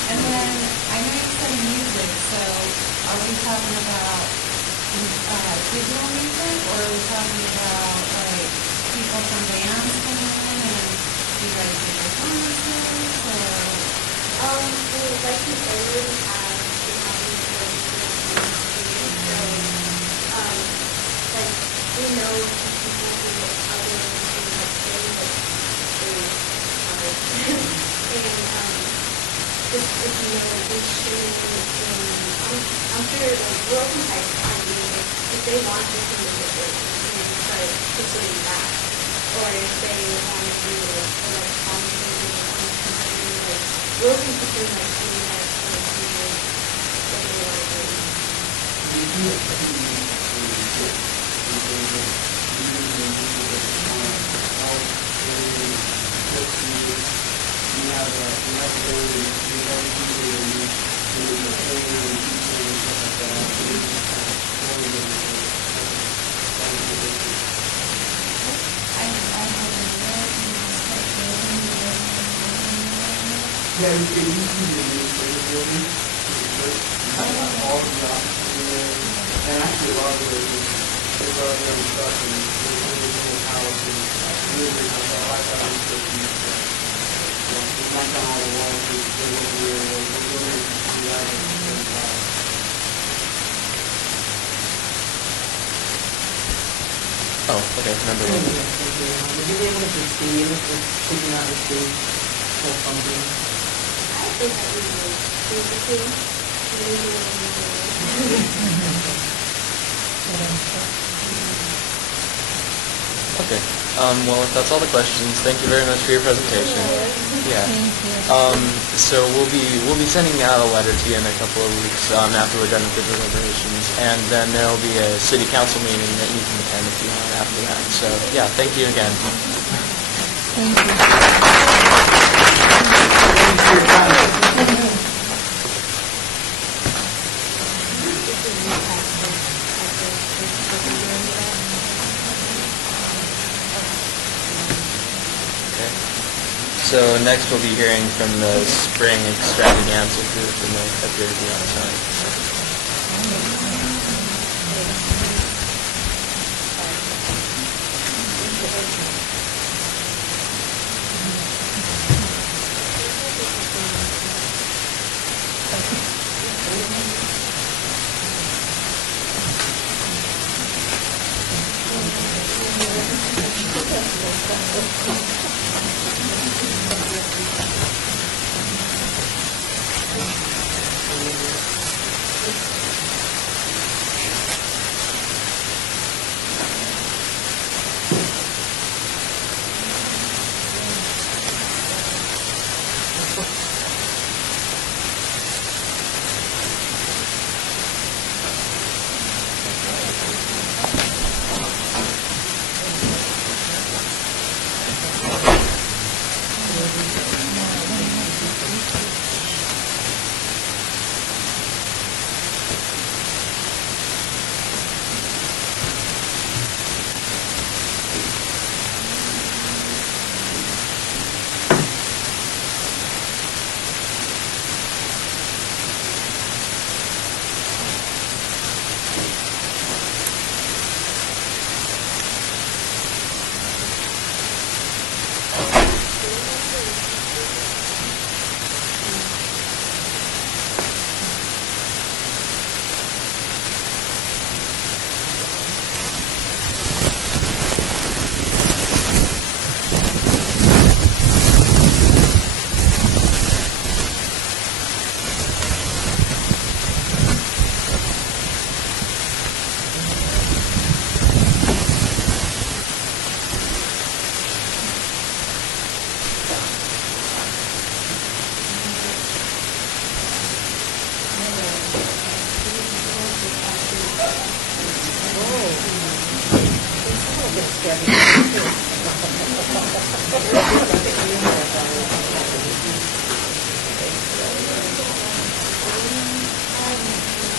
And then, I know you play music, so are we talking about digital music, or are we talking about, like, people from bands coming in and you guys do performances, or? Like you already have the like, we know people who look other than like say, like, and just if you know instruments and I'm sure like we're open type ideas, like if they want to do it and try to persuade that, or if they want to do like electronic music on the computer, like we're open to doing like doing that kind of music if they want to do. We do it we have the ability to and usually they use the training and teaching and stuff like that. So this is kind of one of the yeah, it used to be the administrative building, the church. We had all the offices in there, and actually a lot of it was they brought the other stuff and they put it in the house and really big house. I like how we still use that. They knocked down all the walls, they went weird, they really do that and it's very loud. Oh, okay, number one. Would you be able to sustain if taking out the stage full function? I think that we would physically, Okay. Well, if that's all the questions, thank you very much for your presentation. Yeah. So we'll be sending out a letter to you in a couple of weeks after we're done with the deliberations, and then there'll be a city council meeting that you can attend if you want after that. So yeah, thank you again. Okay. So next we'll be hearing from the spring extravaganza group, and they appear to be outside.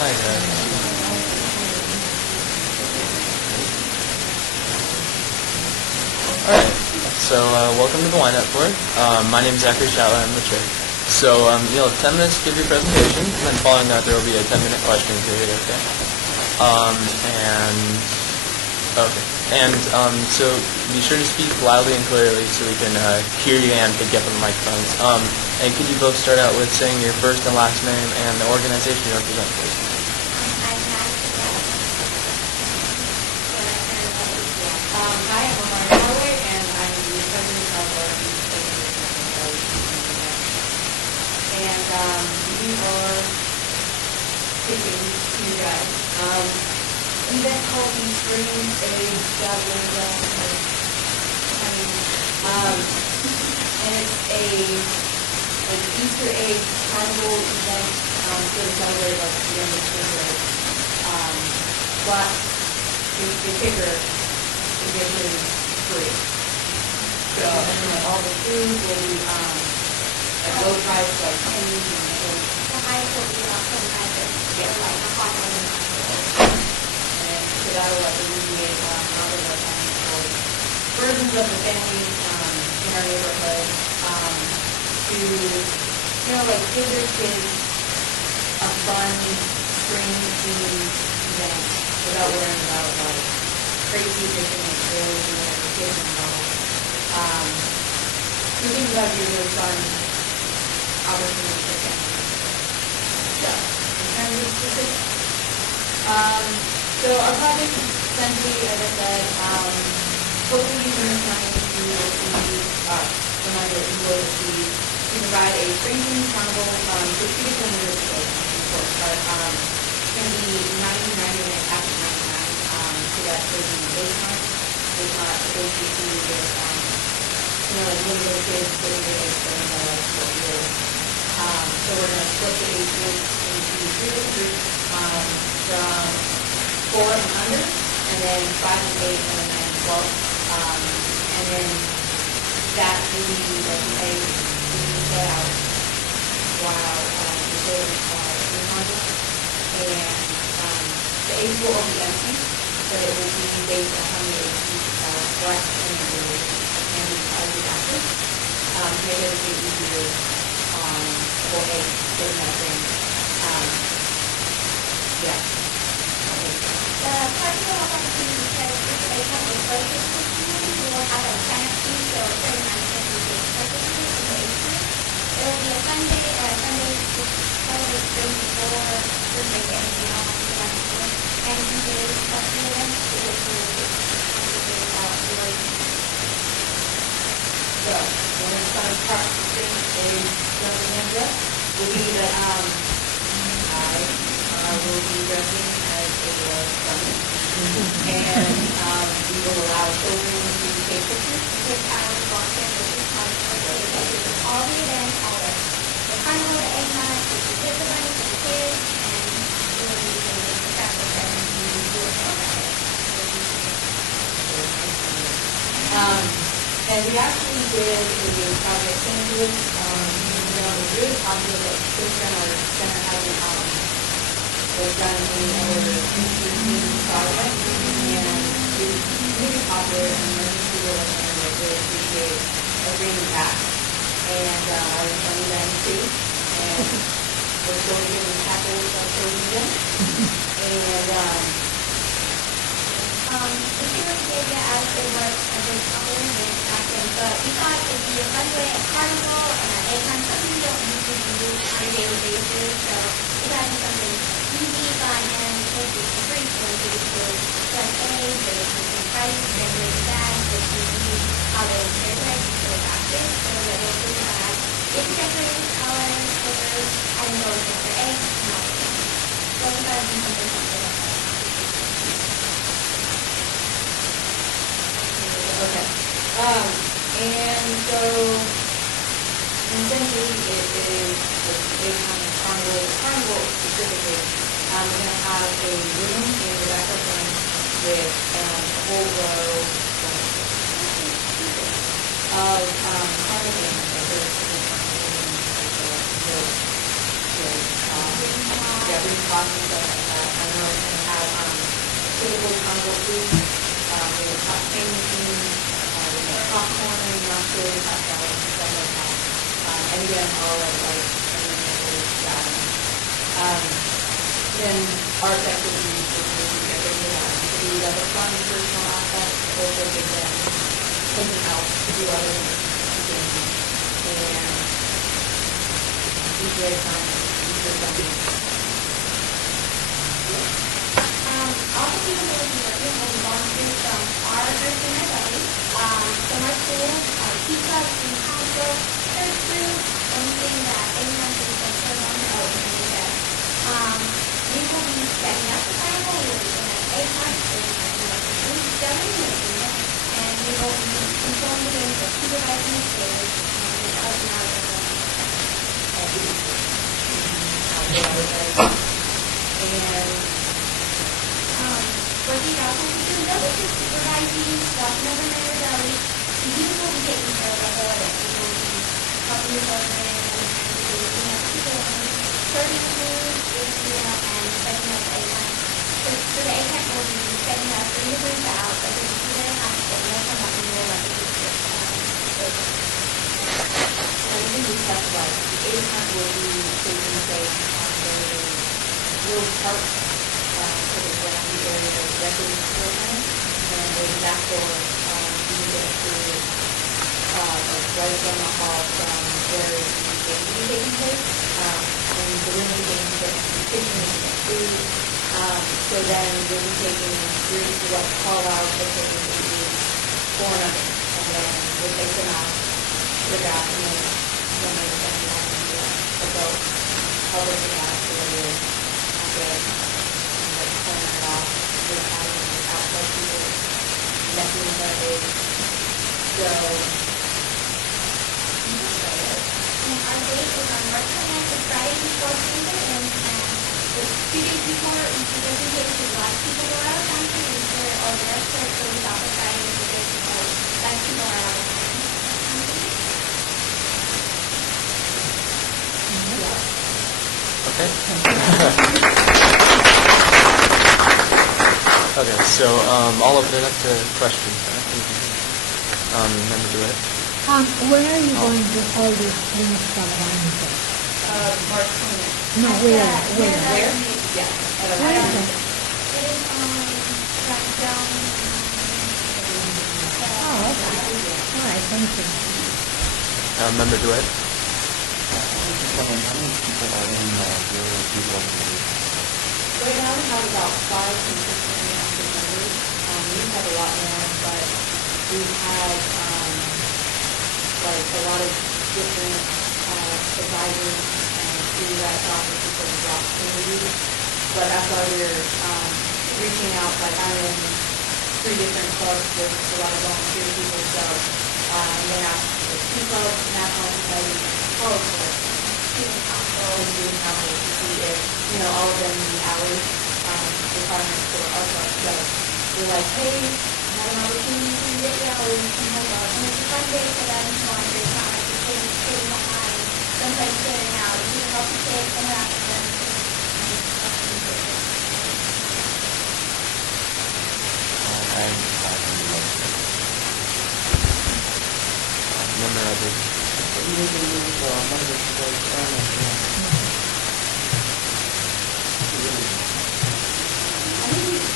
Hi guys. Alright, so welcome to the Ynapp board. My name is Zachary Shatler, I'm the chair. So you'll have 10 minutes to give your presentation, and then following that there will be a 10-minute question period, okay? So be sure to speak loudly and clearly so we can hear you and pick you up on the microphones. And could you both start out with saying your first and last name and the organization you represent, please? Hi, I'm Omar Norway, and I'm the president of our and we are speaking to you guys. An event called the Spring Age and it's an Easter egg carnival event to celebrate like the end of spring break. But the kicker, admission free. So all the food will be Like low price, like pennies and gold. The highest will be about 25 cents. So like a hot one and And so that'll like alleviate other like financial burdens of the families in our neighborhood to, like give their kids a fun spring themed event without worrying about like crazy fishing and drills and whatever kids involved. We think that would be a really fun opportunity for families. Yeah. In terms of specifics. So our project essentially, as I said, hopefully using this money to receive, the money that we will receive to provide a spring cleaning carnival for 2 to 10 years ago, of course, but it's going to be 1990 and it happens 99, so that there's an daytime. There's not associated with, like little kids sitting there spending their life for years. So we're going to split the age groups into 3 different groups, from 4 and under, and then 5 and 8, and then 12. And then that will be like the egg will be set out while the children are in the carnival. And the eggs will all be empty, but it will be based on how many eggs you collect and deposit after. To make everything easier on the whole egg sort of thing. Yeah. The carnival opportunity because this is a kind of focus opportunity. We will have a sign-up fee, so $39 will be participate in the age group. It will be a Sunday to celebrate spring before spring break energy off the festival. And today's festival events, which will be about related. So, one of the fun parts of thing is Amanda will be that I will be dressing as a bunny, and we will allow children to take pictures. With our volunteer fishing carnival, so we take you to all the events, all the carnival, the egg hunt, the pizza bunny for the kids, and we will be using the festival seven to do it all that day. And we actually did a project in this, it was really popular, but since then our center hasn't done any other team project, and it's really popular, and many people in the area really appreciate a green pack, and I was running them too, and we're still getting tackled by children again, and We came up with the idea as it was a very popular event back then, but we thought it'd be a fun way, a carnival and an egg hunt, something we don't usually do on a daily basis, so we thought it'd be something easy, fun, and hopefully for free for the kids to collect eggs, they can take prizes, bring away the bags, they can use how they prepare eggs to the basket, so that they'll bring the bag, get the decorations, colors, stickers, and then go and get their eggs and all the things. So we thought it'd be something fun for them. okay. And so essentially it is a kind of carnival specifically. We're going to have a room in the back of the front with a whole row of carnival games. Like there's ring toss and stuff like that. I know it's going to have typical carnival food. There's hot candy machines, there's popcorn, nachos, hot dogs, and stuff like that. And again, all of like everything that then our activities will be everything that to be like a fun personal aspect, but also give them something else to do other than gaming. And it's very fun. It's very fun. All the people who will be working will be volunteers from our group in my valley, from our school, our tea club, student council, church group, anything that anyone can serve on their own and do that. We will be setting up the carnival, we will be doing an egg hunt, we'll be setting up the food selling, and we will be controlling the games, or supervising the stage, and just helping out with working out with the village is supervising, watching over Mayor Valley. The youth will be taking care of the whole event. We will be helping the children, And we can specify, the 800 will be taking place on the Little Park, sort of grassy area directly in the program. And there's a back door, you can get through, like right down the hall from where the game will be taking place. And the room the game will get to the kitchen and get food. So then we'll be taking three what call out the things that we four numbers. And then we'll take them out to the back and then when they send them home to the boat, I'll look at that so that you're good. And like corner it off. We don't have any outside people messing with our days. So Our date is on March 20th, the Friday before season, and it's 2 days before, and just in case a lot of people go out of country, and share all the rest of it, so we got the Friday and 2 days before, less people are out of country. Okay. Okay, so I'll open it up to questions. Member DeWitt. Where are you going to hold this Ynapp event? March 20th. No, where? Where? Yeah. Where is it? It is right down, Oh, okay. All right, thank you. Member DeWitt. How many people are in your group organization? Right now we have about 5 consistently active members. We used to have a lot more, but we've had like a lot of different advisors and through that process we sort of dropped communities. But that's why we're reaching out, like I'm in 3 different clubs with a lot of volunteer people, so I'm going to ask the 2 clubs, National Society, college clubs, student council, and student council to see if, all of them meet hours requirements for our club. So we're like, hey, you have an opportunity to get the hours and help out. and it's a fun day for them to wander. It's not like you're sitting behind, someplace sitting out. You can help the kids, interact with them. I'm Member Rodriguez. You need to move members towards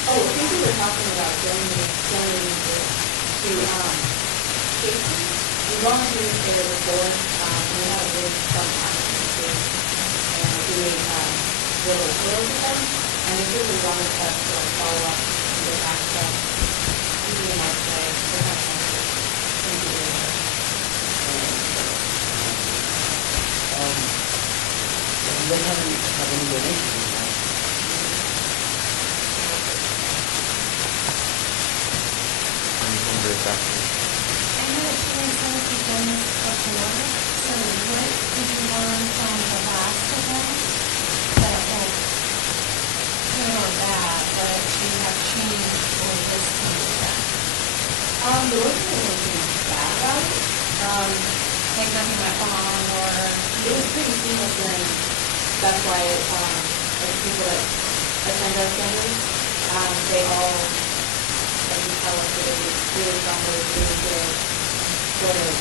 I think we were talking about donating to Casey. We volunteered there before. We had a big fun conversation and we made little photos of them. And it's really wanted us to follow up and get back to them. Even the next day, for that kind of thank you very much. You guys have any donations? Member Zachary. I know that you guys said you've done this before, so what did you learn from the last event that like good or bad, that you have changed for this kind of event? There wasn't anything bad about it. Like nothing went wrong or It was pretty seamless and that's why like people that attend our centers, they all like you tell us that it was really fun, it was really good sort of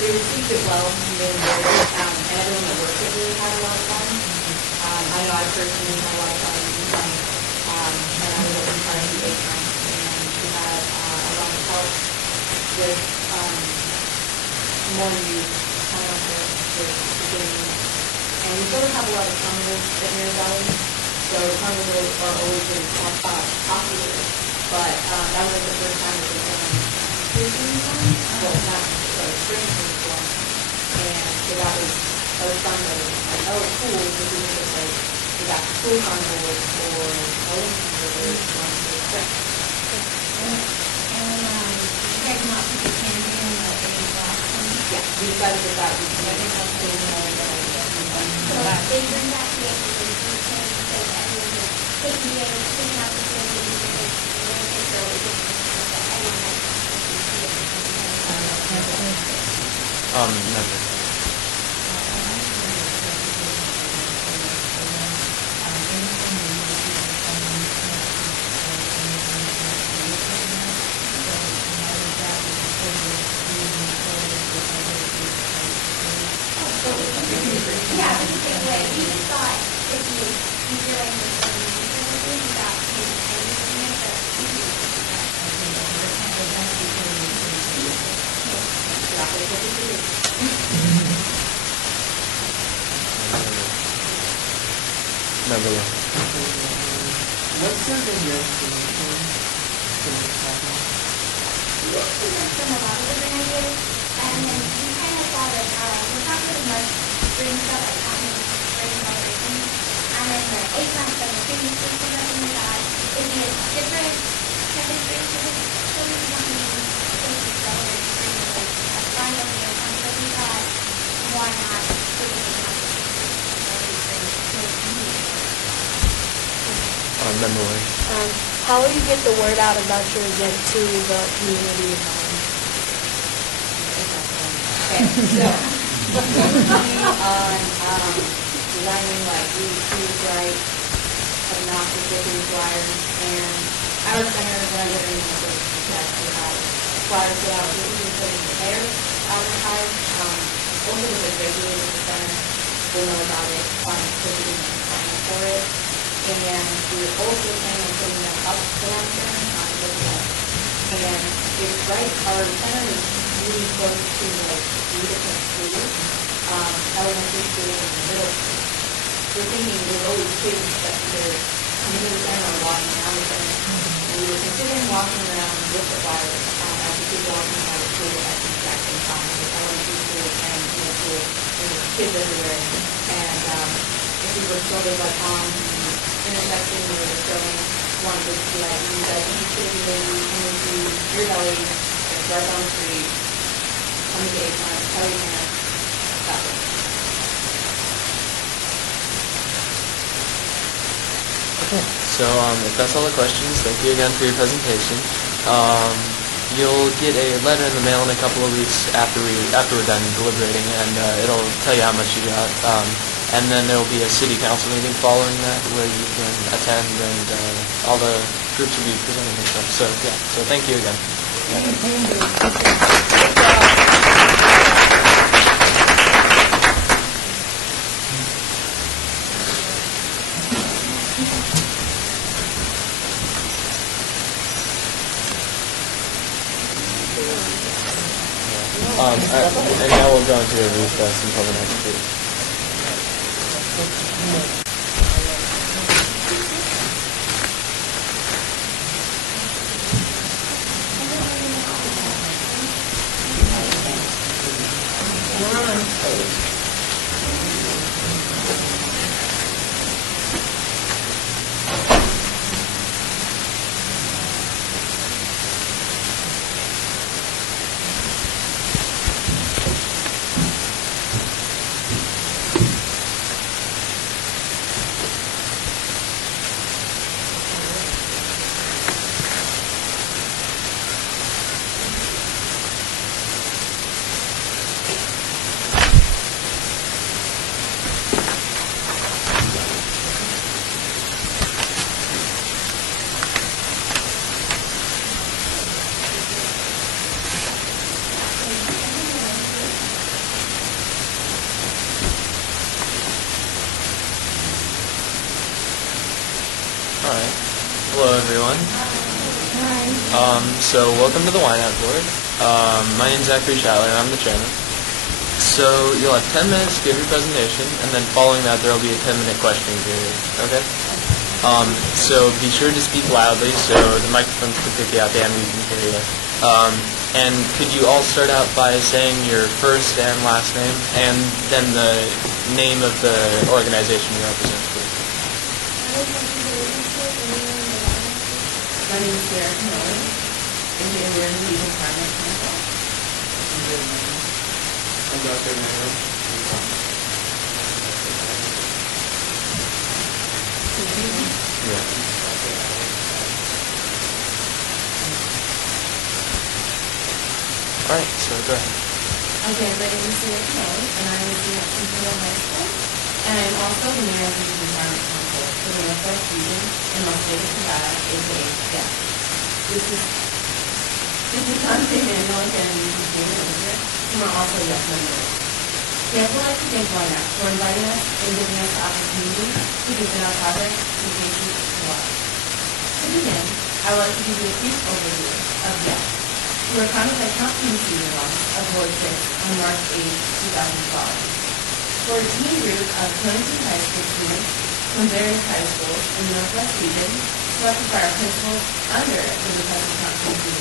they received it well and they enjoyed it, and everyone that worked it really had a lot of fun. I know I personally had a lot of fun and I was working part of the apron and we had a lot of help with more youth coming up with games. And we sort of have a lot of carnivals at Mirror Valley, so carnivals are always really popular. But that was the first time that they've done spring one, well not sorry, spring one. And so that was fun. That was like, oh cool, this isn't just like we got school carnivals or Halloween carnivals one for spring. and you guys not put the candy in the age last one? Yeah, we decided that we could I think that's do more than I did. So they bring back the activity, because everyone is taking the age, taking out the candy, because we're going to take early pictures that everyone has to see it. Member. but we just thought it'd be easier, like, for some reason, we got maybe 10 years in it, but we can do that. Number one. What's sort of your inspiration for this topic? We actually learned from a lot of different ideas, and then we kind of saw that we're not really much doing stuff like having brain vibrations, and then the eggplant from the previous week was something that it'd be a different chemistry to it, so we want to use something relevant to bring like a fun of the eggplant, so we thought, why not put it in the Number one. How will you get the word out about your event to the community? Okay, so focusing on designing like really cool, bright, obnoxious looking flyers, and I was center when I was in the book that we had flyers go out so we can put in the air advertise. Also with the regular with the center, we'll know about it, find activity and sign up for it. And we were also planning on putting them up around the center, not just that. And it's right, our center is really close to like 3 different schools, elementary school and middle school. We're thinking there's always kids that either come into the center or walking around the center. And we were considering walking around with the flyers as the kids walking by the school at the exact same time. With elementary school and middle school, and there's kids everywhere. And if we were sort of like on the intersection where we're showing one of the like, you guys interested in maybe coming to your belly, it's right down the street, come to the A-Time, tell your parents, that way. Okay, so if that's all the questions, thank you again for your presentation. You'll get a letter in the mail in a couple of weeks after we're done deliberating, and it'll tell you how much you got. And then there will be a city council meeting following that where you can attend, and all the groups will be presenting and stuff. So yeah, so thank you again. And now we'll go into a recess until the next week. Alright. Hello, everyone. Hi. So welcome to the Ynapp board. My name's Zachary Schaller, and I'm the chairman. So you'll have 10 minutes to give your presentation, and then following that, there will be a 10-minute questioning period. Okay? So be sure to speak loudly so the microphones can pick you out and we can hear you. And could you all start out by saying your first and last name, and then the name of the organization you represent, please? My name is Sarah Canoli, and we're in the Legal Department. I'm Dr. Mayo. Yeah. All right, so go ahead. Okay, my name is Sarah Canoli, and I was in Central High School, and I'm also the mayor of the Legal Department Council for the Northwest Region in Las Vegas, Nevada, aka STEP. This is Dante Manuel and David Elizabeth, who are also yes members. We also like to thank Ynapp for inviting us and giving us the opportunity to present our project to patients to watch. To begin, I would like to give you a brief overview of Ynapp. We were founded by Count Season 1 of Ward 6 on March 8, 2012. We're a team group of 22 high school students from various high schools in the Northwest region, selected by our principals under the request of Count Season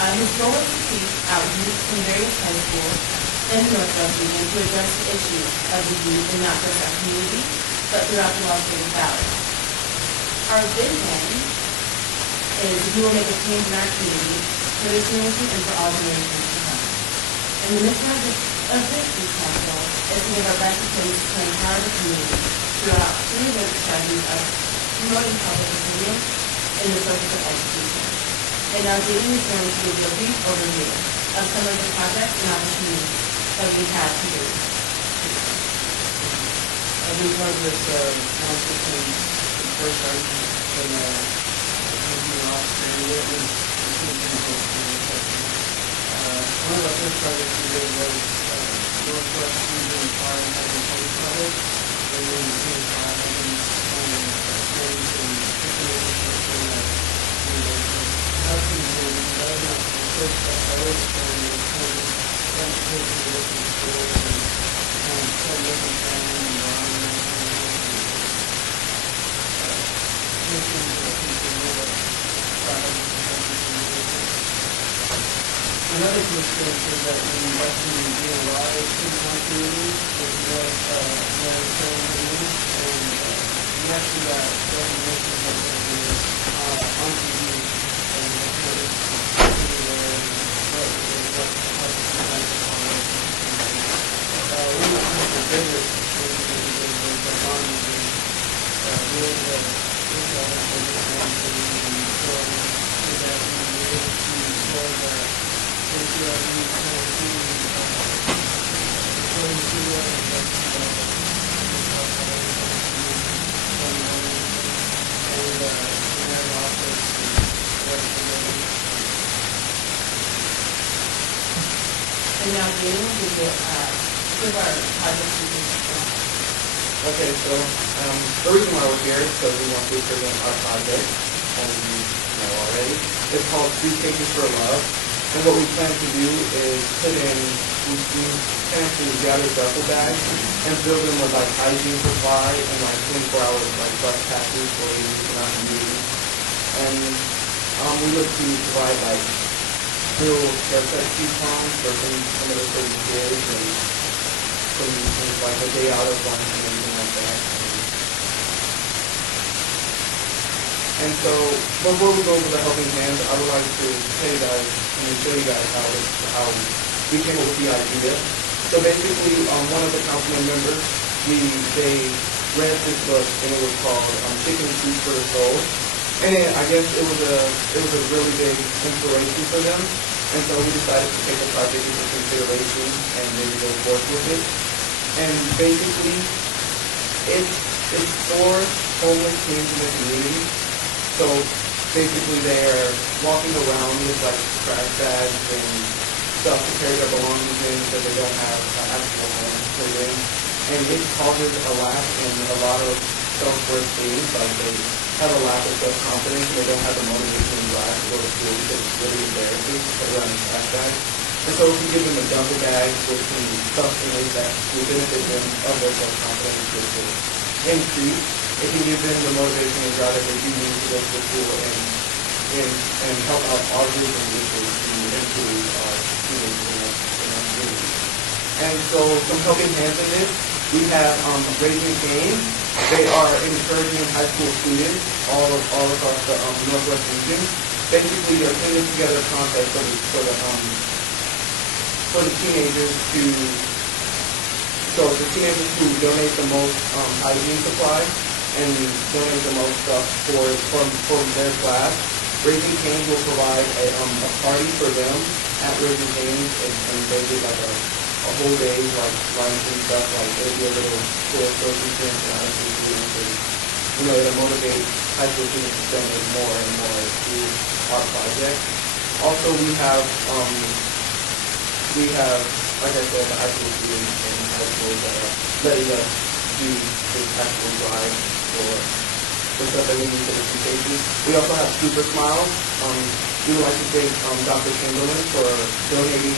1. His goal is to seek out youth from various high schools in the Northwest region to address the issues of the youth in not just our community, but throughout the Las Vegas Valley. Our vision is we will make a change in our community for this generation and for all generations to come. And the mission of this youth council is to give our best attempts to empower the community through the strategies of promoting public opinion and the focus of education. And now Jaden is going to give you a brief overview of some of the projects and opportunities that we've had to date. I've been part of this council since the first time when we were off area. It was pretty close to me. One of our first projects we did was Northwest Region Fire and Health and Police Project. And then the same fire hydrants and drains and information from that. That's pretty cool. That was my first step forward, and it was kind of got to go to the local schools and start looking at the environment and making sure that people know what fire hydrants and another cool experience is that we like to do a lot of kids in our community with what ceremonies, and we actually got recognition of this on TV, and that's what it's everywhere, and what type of events are on TV. One of the favorite things that we did was the bonding thing. We were able to look at it and show that we were able to show that if you are being according to And now Jaden will give you give our project presentation. Okay, so the reason why we're here is because we want to present our project, as you know already. It's called Suitcases for Love. And what we plan to do is put in, we can actually gather duffel bags and fill them with like hygiene supply and like 24-hour like bus passes for the youth in our community. And we look to provide like real haircut coupons for some of the certain kids and some things like a day out of lunch and everything like that. And so, before we go over the helping hands, I would like to tell you guys and show you guys how we came up with the idea. So basically, one of the council members, they read this book and it was called Chicken Soup for the Soul. And I guess it was a really big inspiration for them. And so we decided to take the project into consideration and maybe go forth with it. And basically, it's for homeless teens in the community. So basically they're walking around with like trash bags and stuff to carry their belongings in because they don't have an actual home to live in. And it causes a lack in a lot of self-worth things, like they have a lack of self-confidence and they don't have the motivation and drive to go to school because it's really embarrassing to carry around a trash bag. And so if we give them a duffel bag with some stuff in it that will benefit them of their self-confidence, which will increase, it can give them the motivation and drive that they do need to go to school and help out our vision, which is to improve our students in our community. And so some helping hands in this, we have Raising Cane. They are encouraging high school students all across the Northwest region. Basically, they're putting together a contest for the teenagers so the teenagers who donate the most hygiene supplies and donate the most stuff for their class. Raising Cane's will provide a party for them at Raising Cane's, and they do like a whole day, like lunch and stuff. Like it'll be a little cool social experience for high school students, and it'll motivate high school students to donate more and more to our project. Also, we have we have, like I said, the high school students and high schools that are letting us do this actual drive for the stuff that we need for the two cases. We also have Super Smiles. We would like to thank Dr. Chamberlain for donating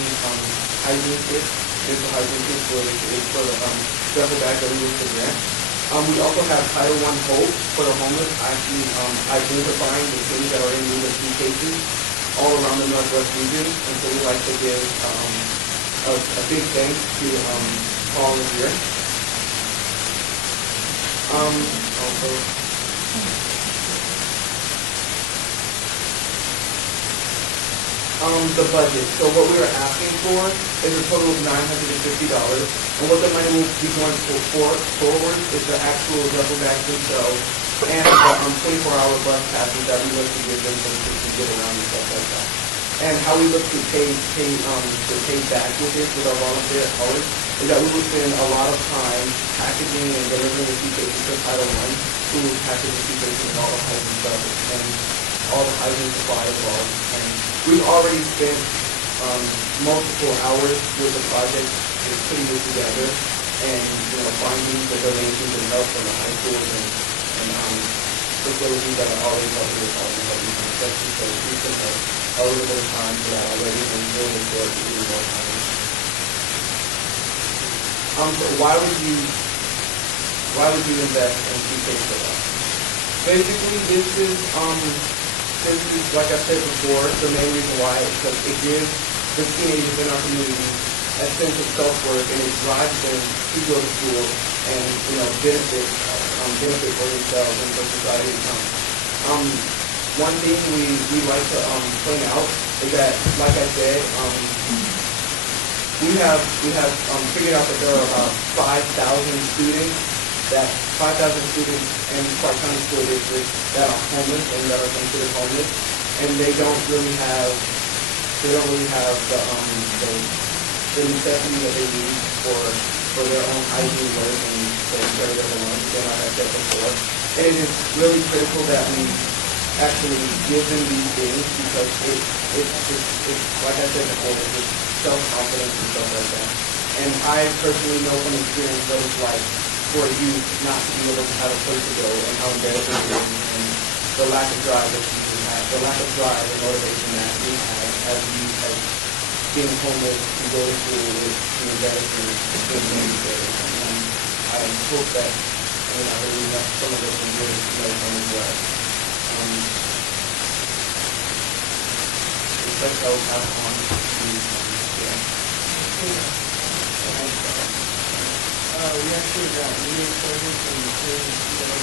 hygiene kits, dental hygiene kits for the duffel bag that we use for grant. We also have Title I Hope for the homeless, actually identifying the cities that are in need of two cases all around the Northwest region. And so we'd like to give a big thanks to Paul and here. Also, the budget. So what we are asking for is a total of $950. And what the money will be going forward is the actual duffel bags themselves and the 24-hour bus passes that we look to give them so they can get around and stuff like that. And how we look to pay back with this, with our volunteer hours, is that we will spend a lot of time packaging and delivering the suitcases to Title I, who will package the suitcases and all the hygiene stuff and all the hygiene supplies involved. And we've already spent multiple hours with the project in putting this together and finding the donations and help from the high schools and facilities that are already helping us out and helping us, especially so we can have a little bit of time for that already and doing this work to do more time. So why would you invest in CK with us? Basically, this is like I said before, the main reason why is because it gives the teenagers in our community a sense of self-worth, and it drives them to go to school and benefit for themselves and for society to come. One thing we like to point out is that, like I said, we have figured out that there are about 5,000 students in Clark County School District that are homeless and that are considered homeless, and they don't really have the necessity that they need for their own hygiene work and taking care of their belongings, again, like I said before. And it is really critical that we actually give them these things because it's like I said before, it's just self-confidence and stuff like that. And I personally know from experience what it's like for a youth not to be able to have a place to go and how embarrassing it is, and the lack of drive that you have, the lack of drive and motivation that we have as youth, as being homeless, to go to school with the embarrassment of being necessary. And I hope that, I believe that some of us will really know from as well. Such I will pass on to we actually got new service from the city that are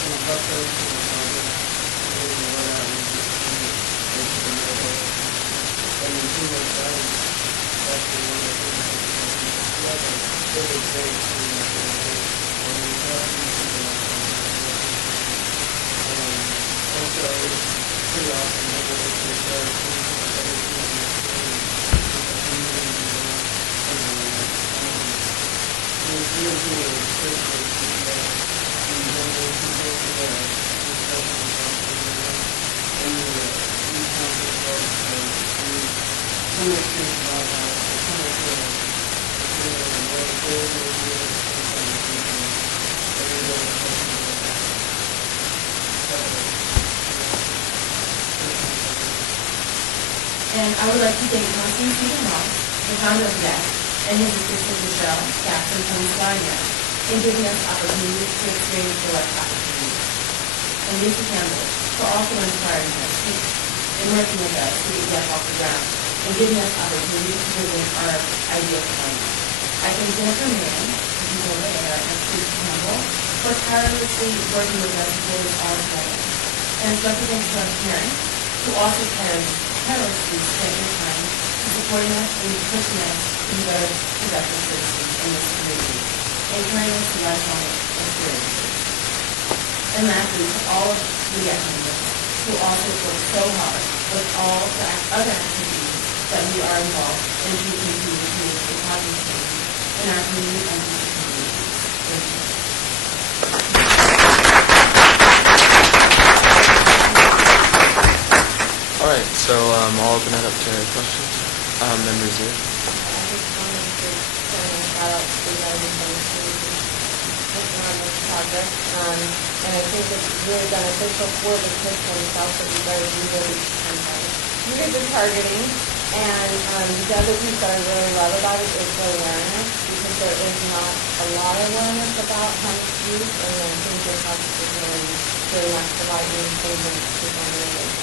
some bus service from the project, getting the word out and then too much that is actually one of the things that really great also it's pretty awesome that we're able to start And I would like to thank Constantine Stephen Ross, the founder of Ynapp, and his assistant Michelle, staff from Pennsylvania, in giving us opportunities to experience the life opportunities. And Lisa Campbell for also inspiring us and working with us to get Ynapp off the ground and giving us opportunities to present our idea for funding. I thank Jennifer Mann, who's over there, and Steve Campbell for tirelessly working with us to pull this all together. And a special thanks to our parents, who also tirelessly spent their time supporting us and pushing us to be better productive citizens in this community, and carrying us to lifelong experiences. And lastly, to all of the Ynapp members who also work so hard with all the other activities that we are involved in to continue to make a positive change in our community and in the community. Thank you. All right, so I'll open it up to questions. Members here. I just wanted to send a shout out to you guys and thank you for working on this project. And I think it's really beneficial for the kids themselves that you guys are targeting. And the other piece that I really love about it is the awareness, because there is not a lot of awareness about homeless youth, and I think your project is really very much providing improvement to families.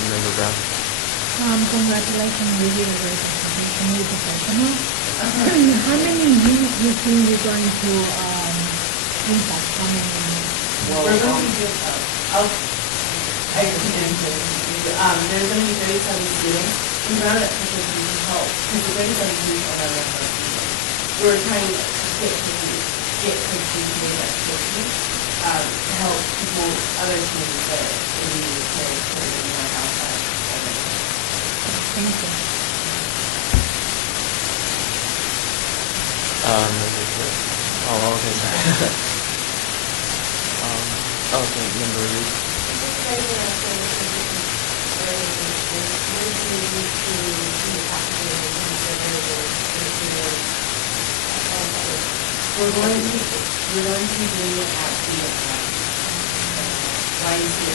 Member Brown. Congratulations, you did a great presentation, really professional. How many youth you think you're going to impact? How many? We're going to do, I understand. There's going to be 37 students. We round up because we can help, because the 37 students are not enough people. We're trying to get kids to make that activity to help people, other students that in need of care, in our outside. Thank you. Oh, okay, sorry. Okay, Member Reed. We're going to be doing it at the YMCA.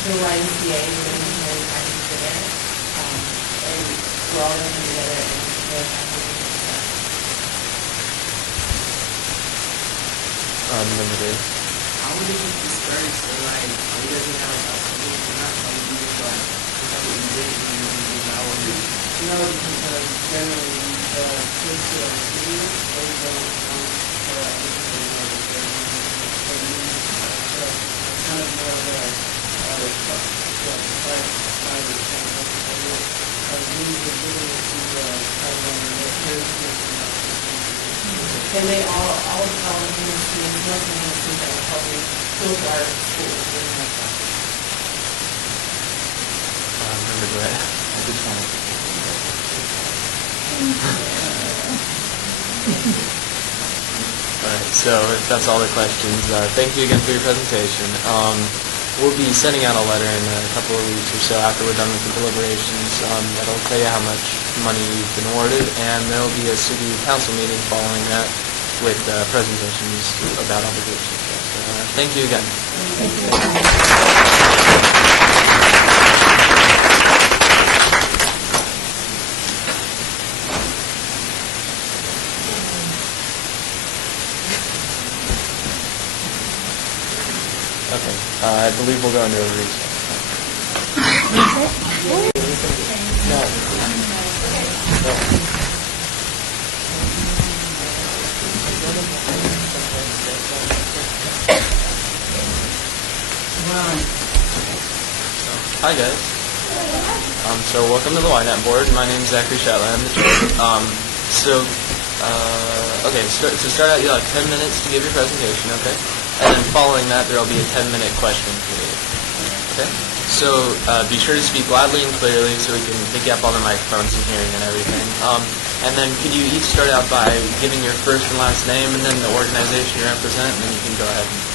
The YMCA, we're going to be doing practice there. And we're all going to come together and prepare practice. Member Davis. How would it be discouraged to like, you guys would have like something to not tell you to like, that's what you did and you did that one. No, because generally the kids who are students, they don't want to educate so it's kind of more of a And they all of the students, most of the students that are helping go to our schools. Member Brett. I just want to. All right, so if that's all the questions, thank you again for your presentation. We'll be sending out a letter in a couple of weeks or so after we're done with the deliberations. That'll tell you how much money you've been awarded, and there will be a city council meeting following that with presentations about obligations. So, thank you again. Okay, I believe we'll go into a recess. Hi guys. So welcome to the Ynapp board. My name is Zachary Shetland. I'm the chair. Okay, to start out, you'll have 10 minutes to give your presentation, okay? And then following that, there will be a 10-minute question period. Okay? So be sure to speak loudly and clearly so we can pick you up on the microphones and hearing and everything. And then could you each start out by giving your first and last name and then the organization you represent, and then you can go ahead and start.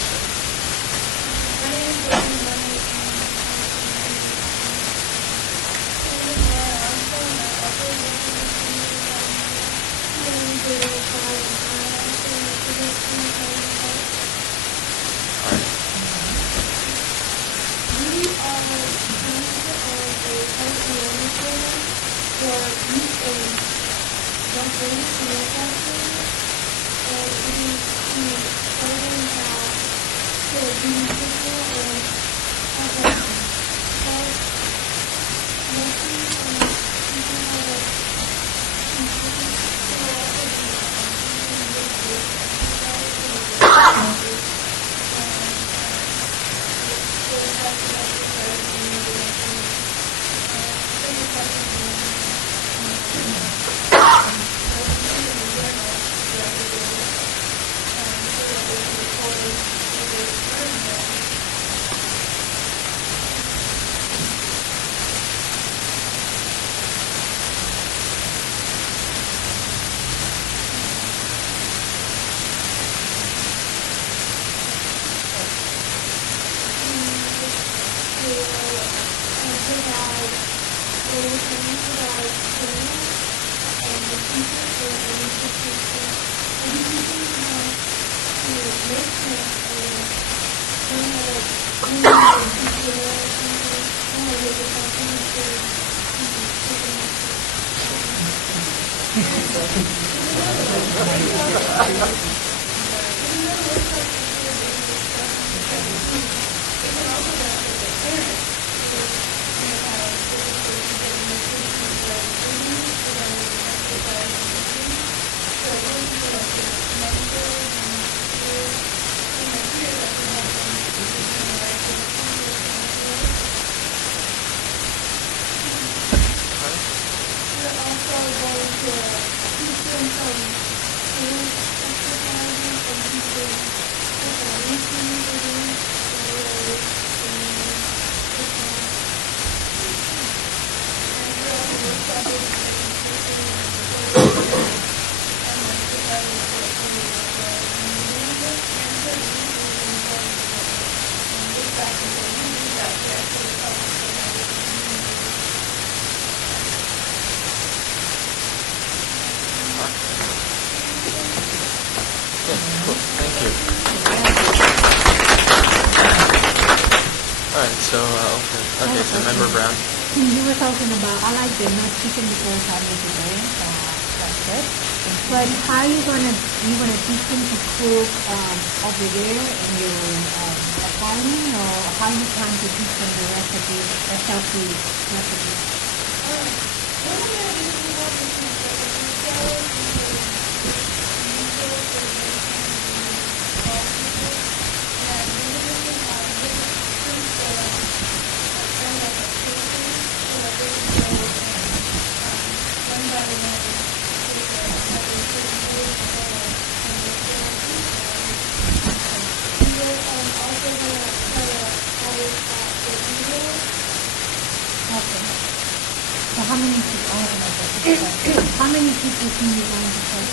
they will train provide training and the teachers will lead the teachers and the teachers how to make snacks and learn how to clean and teach the or something, and how to make it something to Okay, cool. Thank you. All right, so, okay, so Member Brown. You were talking about, I like the not chicken because I need to learn, that's good. But how you gonna teach them to cook over there in your apartment, or how you plan to teach them the recipes, the healthy recipes? Okay. So how many people? Oh my God. How many people can you going to take?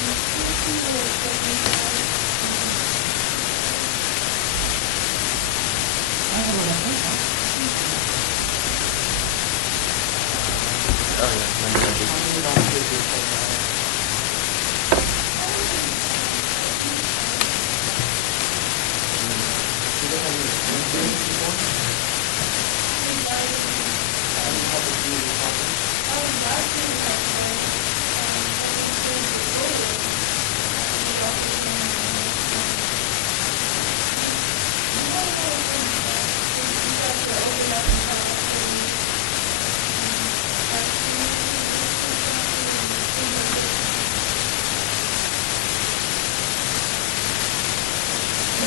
That's a lot of people. Oh, yeah, Member Edwards.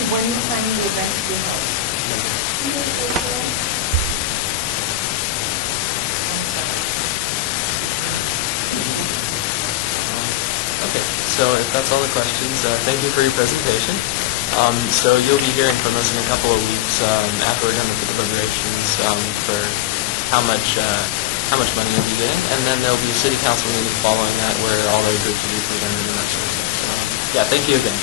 When are you planning the event to be held? Okay, so if that's all the questions, thank you for your presentation. So you'll be hearing from us in a couple of weeks after we're done with the deliberations for how much money you'll be getting, and then there'll be a city council meeting following that where all the groups will be presented and that sort of stuff. So yeah, thank you again.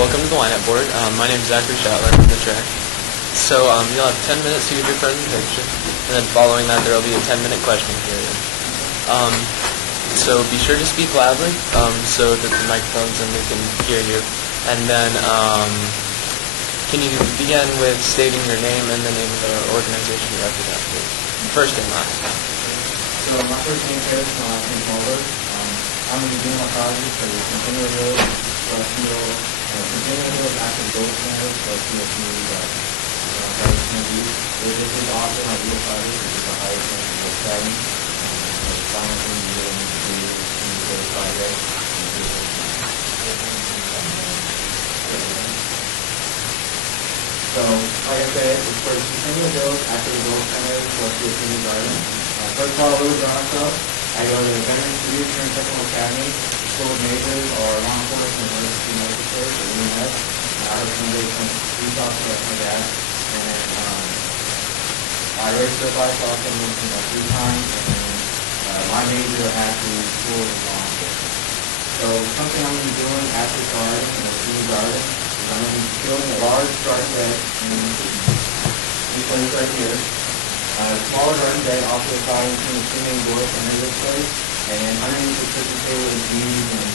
Welcome to the Ynapp board. My name is Zachary Shatler from the track. So you'll have 10 minutes to give your presentation, and then following that there will be a 10-minute question period. So be sure to speak loudly so that the microphones and we can hear you. And then can you begin with stating your name and the name of the organization you represent, please? First and last. So my first name is my last name is Mulder. I'm a beginning oncologist for the Centennial Hill Field. Centennial Hill is active gold standard for field community diabetes. This is also my real project, which is the highest ranking of setting. It's financing the community project. So, like I said, it's for Centennial Hill active gold standard for field community garden. First of all, a little bit on myself. I go to the Veterans Leadership and Technical Academy. field majors are law enforcement, emergency medical service, or Ynapp. I recommendation, reach out to my dad. And I already certified for someone 3 times, and my major actually is school in law enforcement. So something I'm going to be doing at this garden, in the senior garden, is I'm going to be building a large garden bed in these places right here. Smaller garden bed off to the side between the 2 main doors under this place, and underneath the kitchen table is weeds and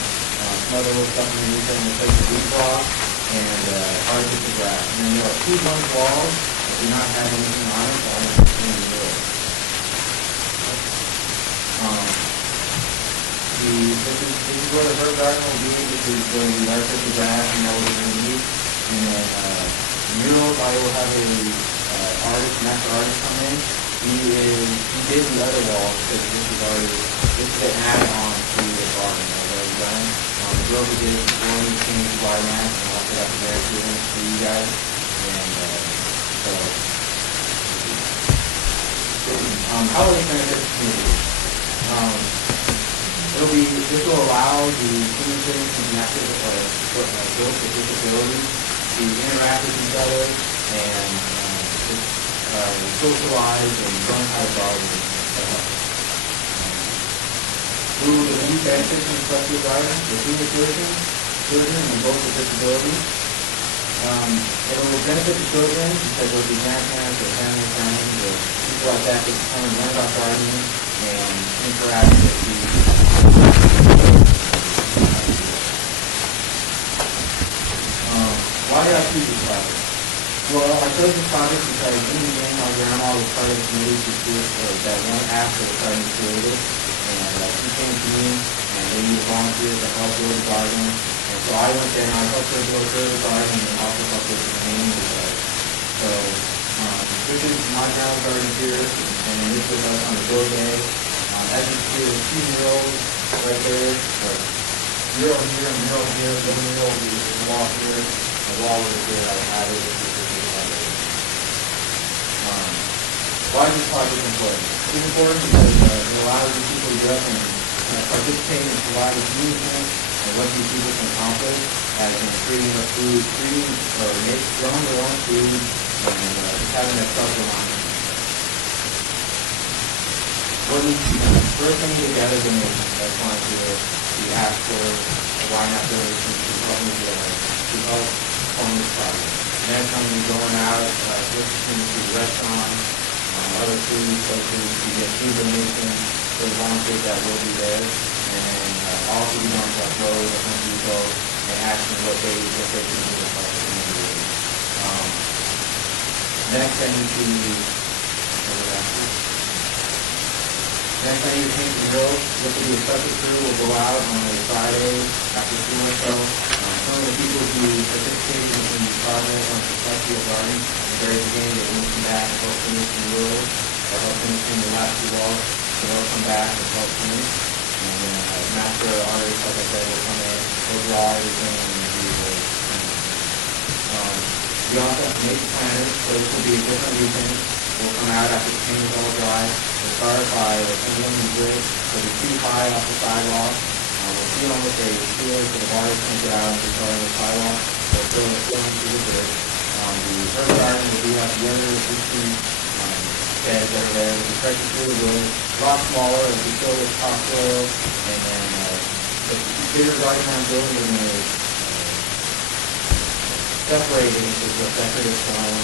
some other little stuff underneath there. I'm going to place a weed block and artificial grass. And then there are 2 blank walls that do not have anything on it, so I'm going to put in the middle. This is where the herb garden will be. This is where the artificial grass and all we're going to need. And then murals, I will have a master artist come in. He did the other wall because this is an add-on to the garden that was already done. The girl who did it before me came to buy that, and I'll put up the very good for you guys. And so, how will it benefit the community? This will allow the senior citizens and active adults with disabilities to interact with each other and socialize and learn how to garden and stuff. We will review benefits from collective garden for senior citizens, children, and adults with disabilities. It will benefit the children because they'll be grandparents or family friends or people like that that come and learn about gardening and interact with the why did I choose this project? Well, I chose this project because in the beginning my grandma was part of the committee to do that one app that was starting to create it. And she came to me and they needed volunteers to help build the garden. And so I went there and I helped her build the garden and also helped her maintain the garden. So this is my grandma's garden here, and this was us on the build day. As you can see, there's 2 murals right there. Mural here, mural here, the mural, the wall here, the wall over here. I added this why is this project important? It's important because it allows these people to get up and participate in providing communication and what these people can accomplish as in creating their food, growing their own food, and just having that self-reliance. What needs to be done? First, we need to gather donations. That's why we ask for Ynapp donations to help fund this project. Next, I'm going to be going out, listening to restaurants, other food places to get food donations for the volunteers that will be there. And also be going to Lowe's or Home Depot and asking what they can do to help the community. Next, I need to paint the murals. This will be a special crew. We'll go out on a Friday after school or so. Some of the people who participated in the project on the Celestial Garden at the very beginning, they will come back and help finish the murals or help finish the last 2 walls. So they'll come back and help finish. And then master artists, like I said, will come in, will draw everything and do the we also have nature planners, so this will be a different weekend. We'll come out after the paint is all dry. We'll start by assembling the brick. It'll be 2 high off the sidewalk. We'll seal them with a sealer so the water can't get out and just on the sidewalk. We'll fill it through the brick. The herb garden will be like the other 15 beds that are there. We'll be stretching through the wood. A lot smaller. It'll be filled with topsoil. And then the bigger garden I'm building is going to separate it into the decorative stone,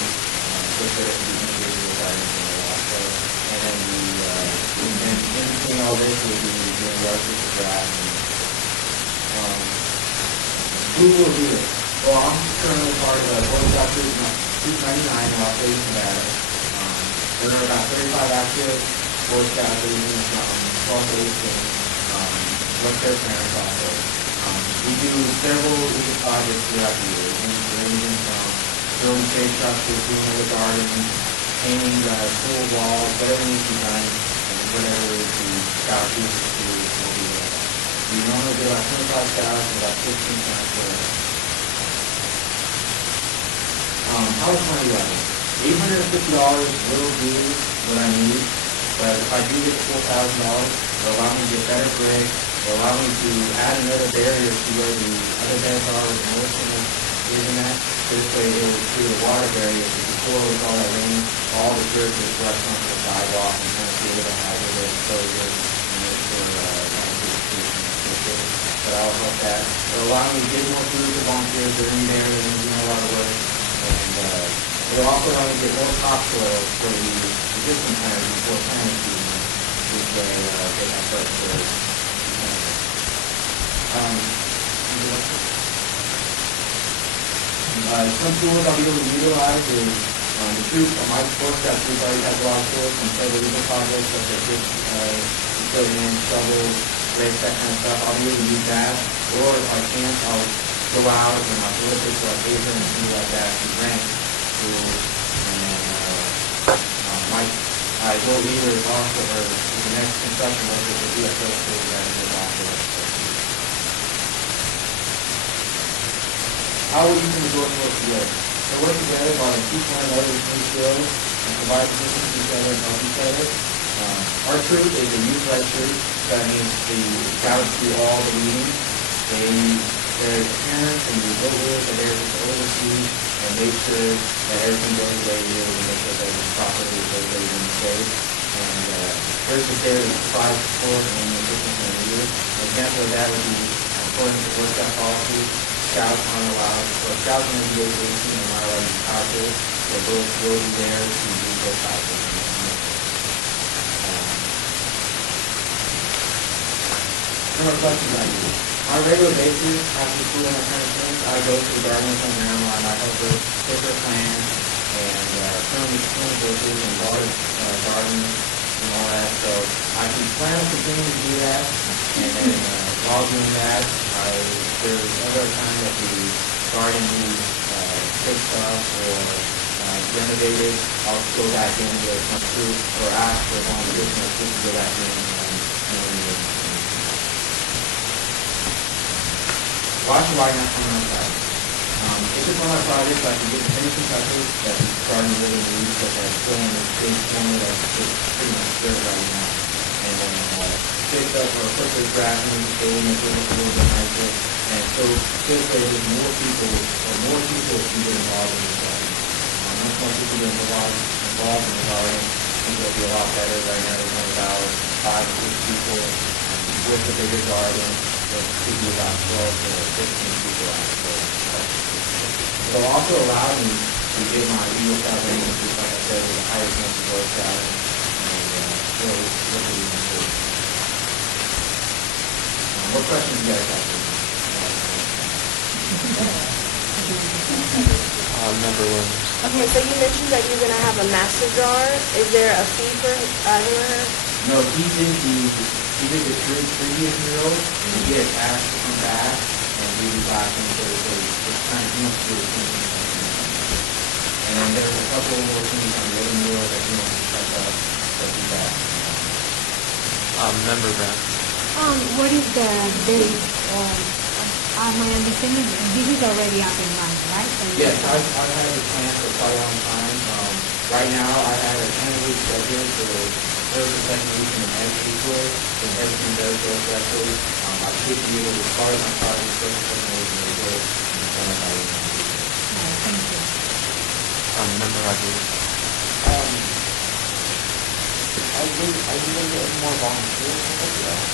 just so that we can do the garden from the also. And then in between all this, we'll be doing the artificial grass. Who will do this? Well, I'm currently part of the Boy Scout Troop 99 in Las Vegas, Nevada. There are about 35 active Boy Scouts that live in Las Vegas and with their parents also. We do several different projects throughout the year, ranging from building shade structures, doing the garden, painting the school walls, whatever needs to be done, and whatever the scout chooses to do will be there. We normally get about 25 scouts and about 15 scouts per year. How much money do I need? $850 will do what I need, but if I do get $4,000, It'll allow me to get better grip. It'll allow me to add another barrier to where the other beds are with more cement in that. This way it will create a water barrier to before with all that rain, all the dirt just rush onto the sidewalk and kind of create a hazardous exposure and make sure but I'll help that. It'll allow me to give more food to volunteers that are in there and doing a lot of work. And it'll also allow me to get more topsoil for the existing plants before planting season, which way get that fresh soil. Some tools I'll be able to utilize is the troop, my sports staff troop already has a lot of tools from several legal projects such as equipment, shovels, rakes, that kind of stuff. I'll be able to use that. Or if I can't, I'll go out with my ballistics or paper and things like that to rent tools. And I will either also or the next construction worker will be a first tool that is also. How will you resource work together? So work together by keep one another with new skills and provide assistance to each other and help each other. Our troop is a youth-led troop. That means the scouts do all the meetings. Their parents and the builders are there to oversee and make sure that everything goes the way it is and make sure that it's properly appropriate and safe. And first is there to provide support and assistance when needed. An example of that would be according to work scout policy. Scouts aren't allowed, or scouts are under the age of 18 and not allowed to use pouches, so both will be there to use their pouches. Number of questions I do. On a regular basis, after school and that kind of thing, I go to the garden with my grandma and I help her pick her plants and prune bushes and water gardens and all that. So I can plan on continuing to do that. And then while doing that, there's other time that the garden needs fixed up or renovated. I'll go back in with my troop or ask for volunteers from my troop to go back in and why should I not come outside? It's just one of my projects so I can get the finishing touches that the garden really needs, such as filling this big corner that's just pretty much dirt right now. And then fix up or put the grass in the shade, make it look a little bit nicer. And so this way there's more people can get involved in the garden. Once more people get involved in the garden, I think it'll be a lot better. Right now there's only about 5 or 6 people with the bigger garden. It could be about 12 to 15 people out. It'll also allow me to get my Eagle Scout range, which, like I said, is the highest rank of Boy Scouting, and really look at these things. What questions do you guys have for me? Member Williams. Okay, so you mentioned that you're going to have a master jar. Is there a fee for him or her? No, he did the previous murals, and he gets asked to come back and do the classroom, so it's kind of he wants to do the same thing. And then there's a couple more things on the other murals that he wants to touch up, so do that. Member Brown. What is the date? My understanding this is already up and running, right? Yes, I've had the plan for quite a long time. Right now, I have a 10-week schedule for the first and second week in every week, and everything does go correctly. I should be able to start my project first and second week in April, and finish by the end. Thank you. Member Rodriguez. I really get more volunteers.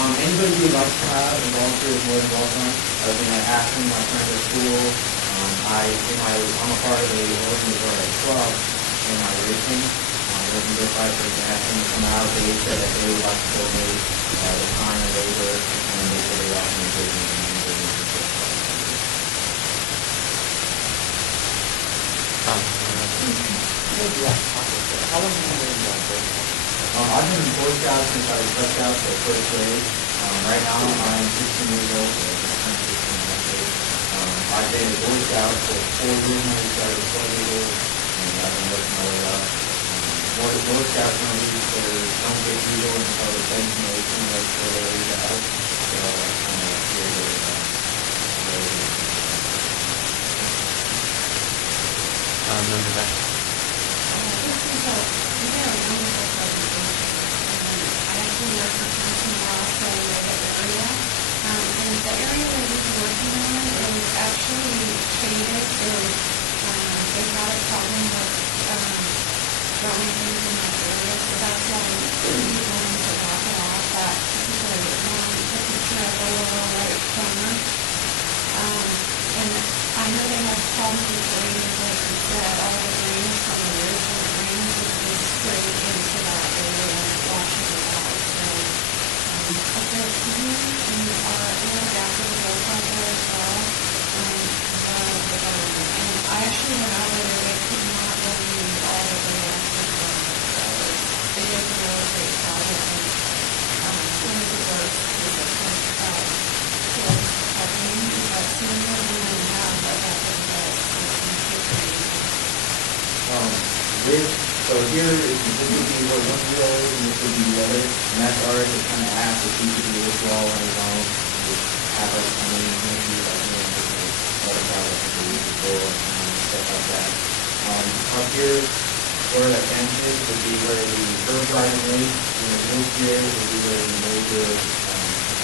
Anybody who would like to have a volunteer is more than welcome. I've been asking my friends at school. I'm a part of a club in my region. Working with fighters and asking them to come out. They said that they would like to donate the time and labor, and they said they also need to How long have you been involved with? I've been in Boy Scouts since I was Cub Scout, so first grade. Right now I'm 16 years old, so I'm 16 years old. I've been a Boy Scout for 4 years now. I started 12 years old, and I've been working my way up. Boy Scouts don't get legal until the 17 or 18 years before they age out. So that's kind of weird. Member Beck. This is a very wonderful presentation. I actually we are proposing also the area. And the area that we're working on is actually shaded. They had a problem with growing things in that area, so that's why we're going to block it off that particular the picture of the lower right corner. And I know they have problems with drainage, like you said, all the drainage from the roof, and the drainage is just straight into that area and it washes it out. So up there here in our adaptive growth out there as well. And I actually went out there, they could not remove all the grass and stuff. So it is a really great project. And one of the works is a point about parking, but sooner than we have adaptive growth So here is this would be where one wheel and this would be the other, and that's ours to kind of ask if he could do this wall on his own, just have us come in and do that, another project for you before, stuff like that. Up here, where that fence is, would be where the curb driving is, and the roof here would be where the major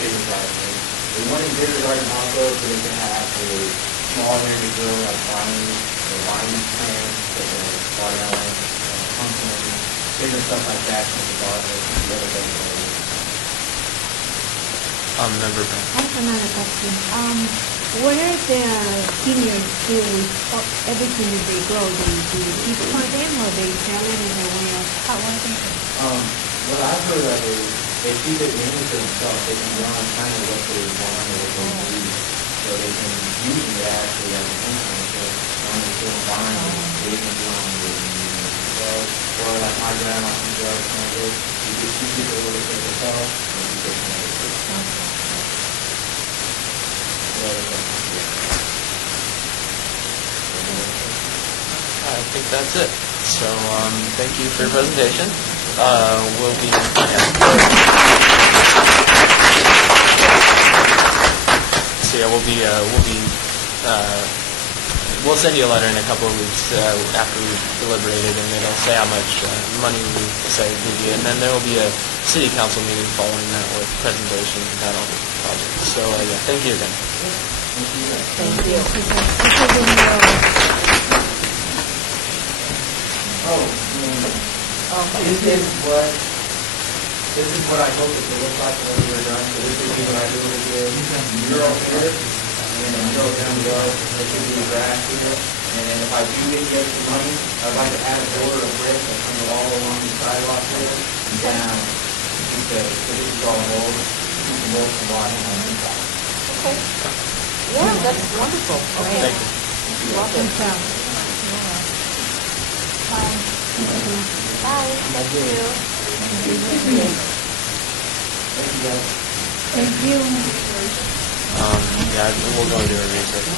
bigger driving is. We wanted bigger driving also so they can have a small area to grow like vine plants, like watermelon, pumpkin, bigger stuff like that from the garden and the other things. Member Ben. I have another question. What are the seniors do with everything that they grow? Do you keep for them or they sell it in a way of how are they? What I've heard of is they keep it mainly for themselves. They can run kind of what they want or what they need. So they can use it actually as an income. So when they're still buying it, they can do on it themselves. Or like my grandma can grow some of it. You can keep it a little bit herself and you can some of it. I think that's it. So thank you for your presentation. We'll be we'll send you a letter in a couple of weeks after we've deliberated, and it'll say how much money we decided to give you, and then there will be a city council meeting following that with presentations about all the projects. So yeah, thank you again. Thank you. This is what I hope it will look like when we're done. So this would be what I do with the mural here, and then the mural down below. There should be grass here. And then if I do get the extra money, I'd like to add a border of brick that comes all along the sidewalk here and down. So this is all mold. Keep the mold from washing on the inside. Okay. Yeah, that's wonderful. Okay. Thank you. Love it. Bye. Bye. Thank you. Thank you, guys. Thank you. Yeah, we'll go do a research.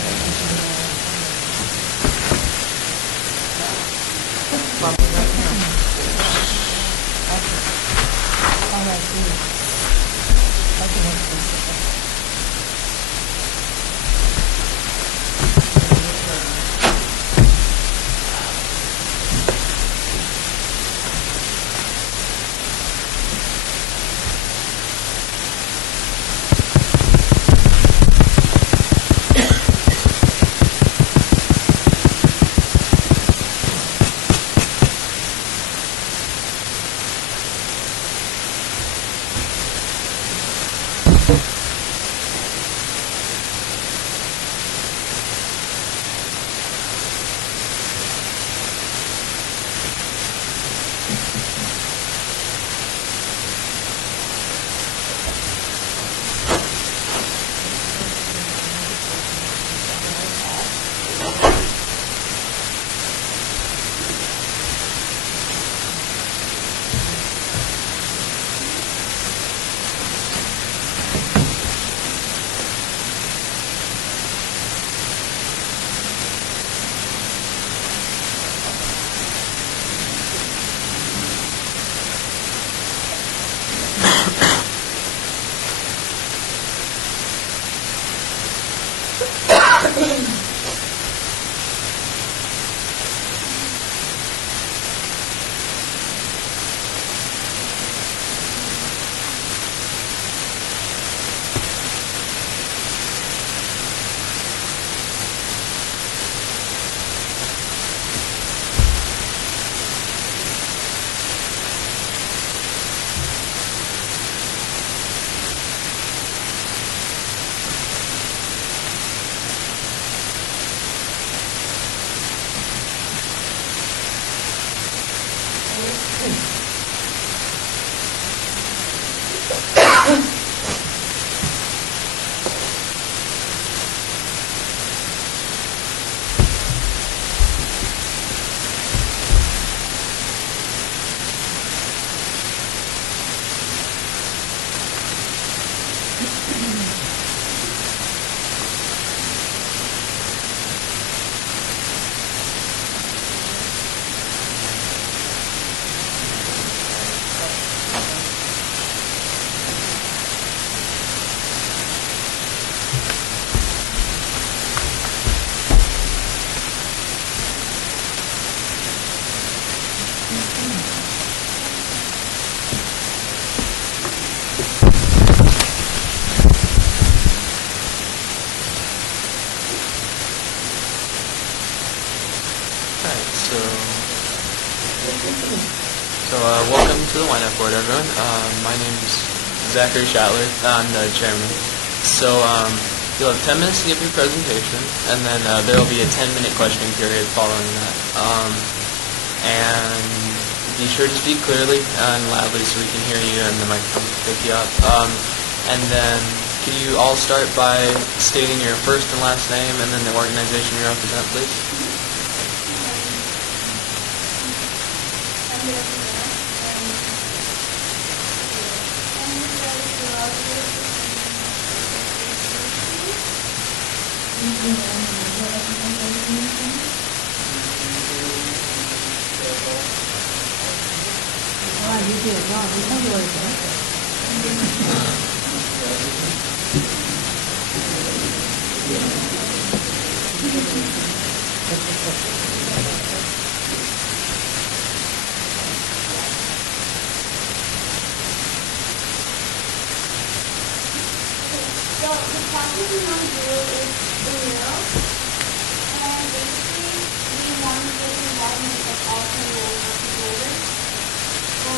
Alright, welcome to the Ynapp board, everyone. My name is Zachary Shatler. I'm the chairman. You'll have 10 minutes to give your presentation, and then there will be a 10-minute questioning period following that. And be sure to speak clearly and loudly so we can hear you and the microphone can pick you up. And then can you all start by stating your first and last name and then the organization you represent, please? Wow, you did. Wow, you sound really good. So the process we want to do is the mural, and basically we want to get involvement of all roles of the builder. So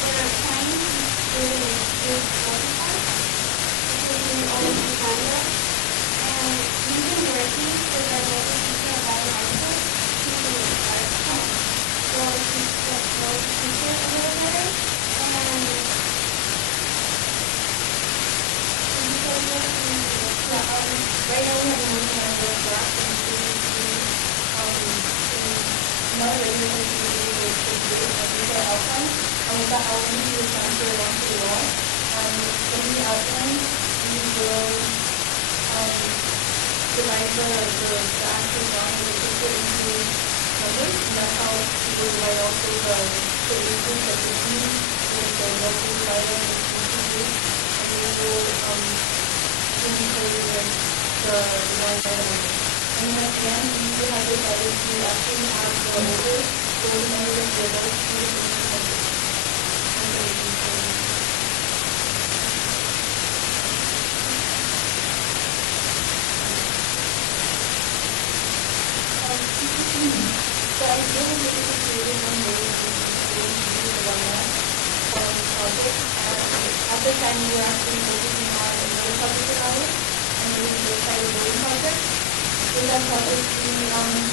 we're trying to do this prototype because we always designed it, and we've been working with our local teacher at Valley High School to art class. So she's get to know the teacher a little better, and right now we have been working on the draft and another regular activity is to create a visual outline. And with that outline, we will transfer it onto the wall. And from the outline, we will divide the actual drawing of the picture into numbers. And that's how we will divide also the ages of the team with the local divider and the team group. And we will include the line item. And then at the end, we have decided to actually have the older members of the adult students so I feel like this is created one way to use the one project. At the time, we were actually focusing on another project of ours, and it was the cyber bullying project. With that project, we had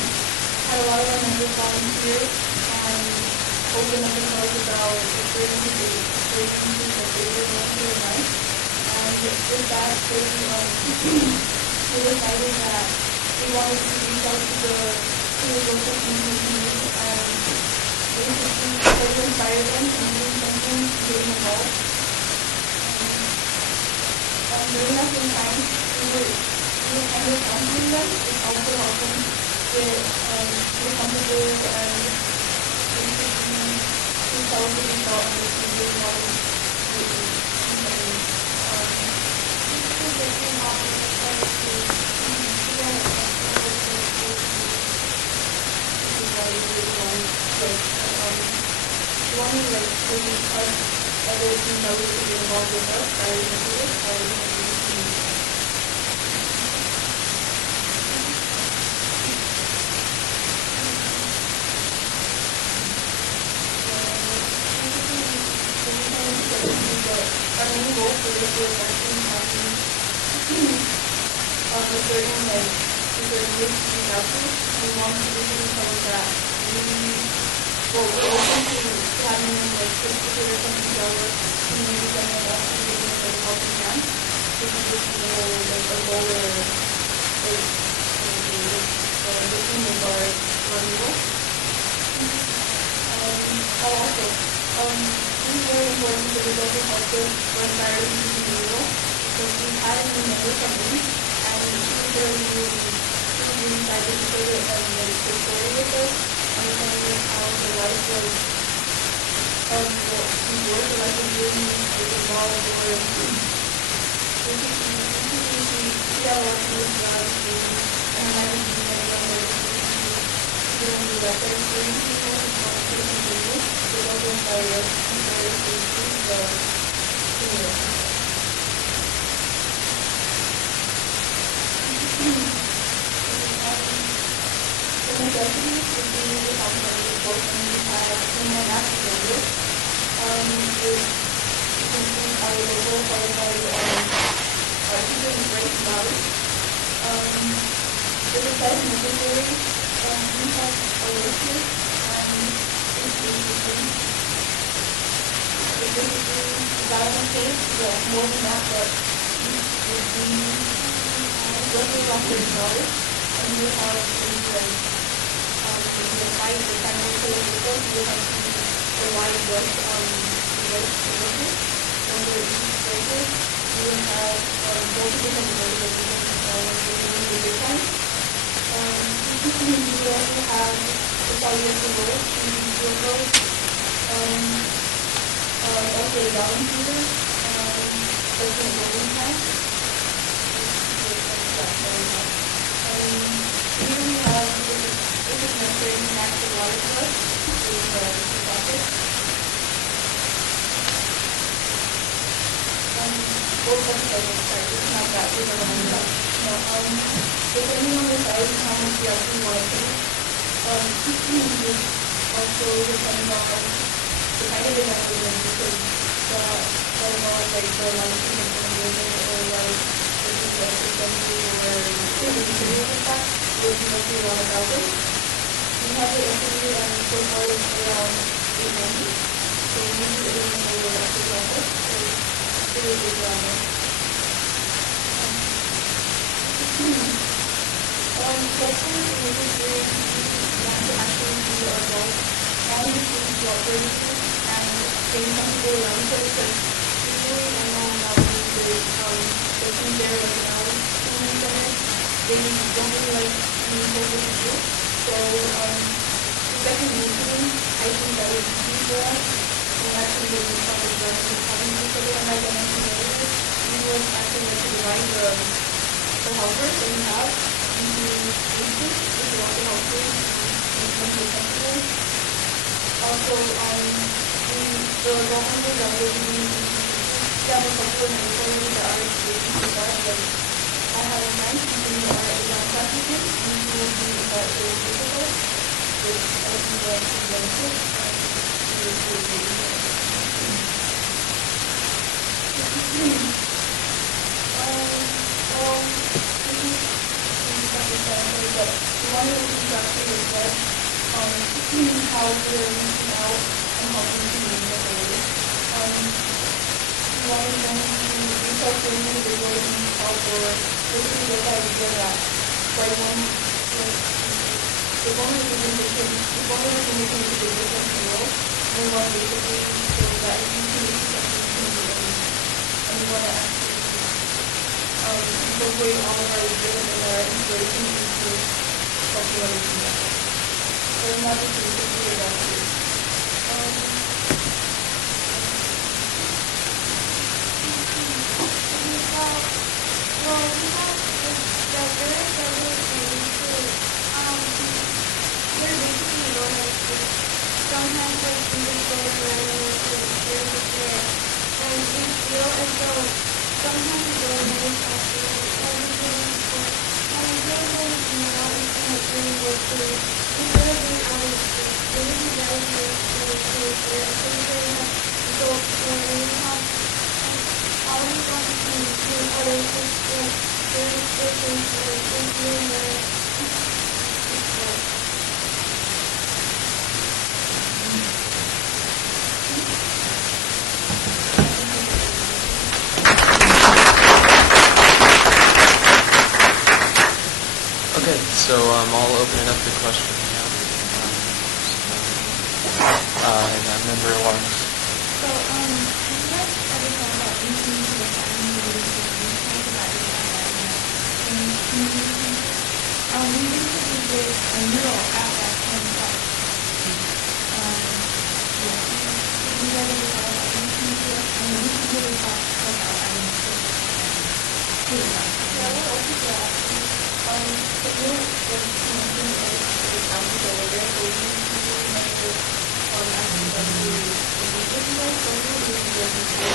a lot of our members volunteer and open up themselves about experiences that they were going through in life. And with that, we decided that we wanted to reach out to the local community and basically try to inspire them to do something, getting involved. During that same time, we were kind of counseling them and also help them get comfortable and basically to celebrate themselves and to really want to do something. We want to really touch other team members to get involved with us, our initiative, our team. Our main goal for this year is actually having a certain group to reach out to. We want to basically tell us that we're open to having put together something that we're community and us to do this as help we can. This is just our goal where the team is our goal. This is very important because it also helps us when hiring people because we've had new members come in and she was really excited to share their story with us, understanding how the life was before, the life of being involved or basically she got a lot of really proud of me and I haven't seen anyone that doing the record experience people and how to continue. It also inspired us and started to improve the community. necessities would be the comprehensive report, and we had in an application. It includes our local qualified teacher and grade knowledge. It is as necessary. We have a listed it's basically development phase, but more than that, but it would be roughly around $30. And you have things like if you apply the primary school report, you have a wide breadth services. Under each bracket, you will have multiple different areas that you can follow in the time. You also have the financial goals, individual goals, also the balance sheet, personal goals time. Here we have, if it's necessary, to match the water flow with the bucket. Both of them, sorry, it's not that big of a number. Depending on the size and how much you actually want to take, this also depends on the kind of event we're doing, because I don't know, like the lunch or like this is like assembly or activity like that, would mostly around 1,000. We have the activity and so far it's around 890. So we usually everyone over that to level. So it is a around there. Hopefully in this experience we want to actually be our goal and the students who operate and getting comfortable around each other, because usually I know nowadays the team there right now in the center, they don't really like being close with the group. So especially in meeting, I think that would be key for us. And actually getting started directly talking to each other, and like I mentioned earlier, we would actually like to divide the helpers that we have into spaces, which would also help us in terms of comfortable. Also, the government that will be have a couple of employees that are creating for that, like I have a friend who are young practitioners and who will be in that very difficult, which I think will actually benefit and it is really great. Well, this is something but one of the things actually is that how we're reaching out and helping to meet the goals. We wanted them to reach out to individuals who need help or basically get the idea that like the vulnerabilization is a big difference in the world. We want basically so that you can make something you can do and we want to actually incorporate all of our ideas and our inspiration into helping others do that. So not just basically about it. Well, we have this diverse everything too. They're basically learners too. Sometimes like we just go to learning to there's a fair. And we feel as though sometimes we go in the classroom and we really support. And we feel like now we can't really work through. Instead of being out of school, we would be very nice to share. So we very much go and we have all these opportunities to others to like very different like doing the Okay, so I'll open it up to questions now. Member Lawrence. So, have you guys ever thought about listening to the family leadership and talk about your in community center? We recently did a mural at that park. Yeah. Have you guys ever thought about listening to it? I mean, we can really talk about items to Yeah, we're open to that. The new mentioned the county over there, so we usually have to actually come to the people, so we will be able to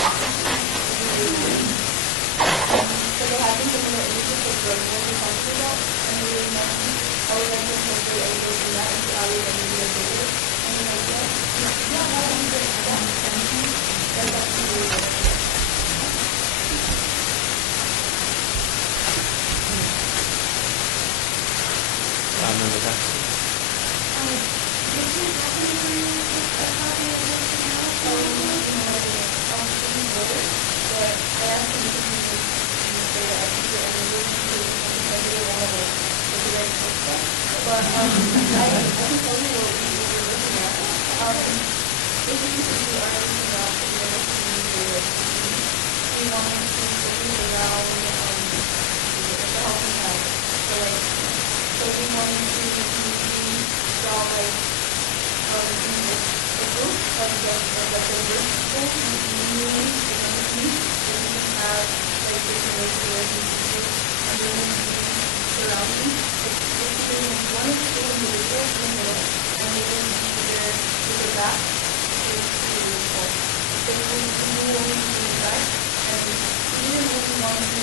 so there have been some of the initiatives that we're talking about, and we mentioned I would like to incorporate everything from that into our media business. Any ideas? Yeah, that would be great. That's actually really good. Member Jackson. Did you happen to bring a copy of this now? But I asked him if he could say that I think that I'm going to do because I really want to look at it. But I can tell you what we were looking at. If we used to do our own job, we wanted to do something around the helping hand. So we wanted to draw like a group of the group people and we can have like different ways to work in teachers and then surrounding. It's one of the individuals in the middle and they can either to the back or to the people. So we will only do the back and even when we want to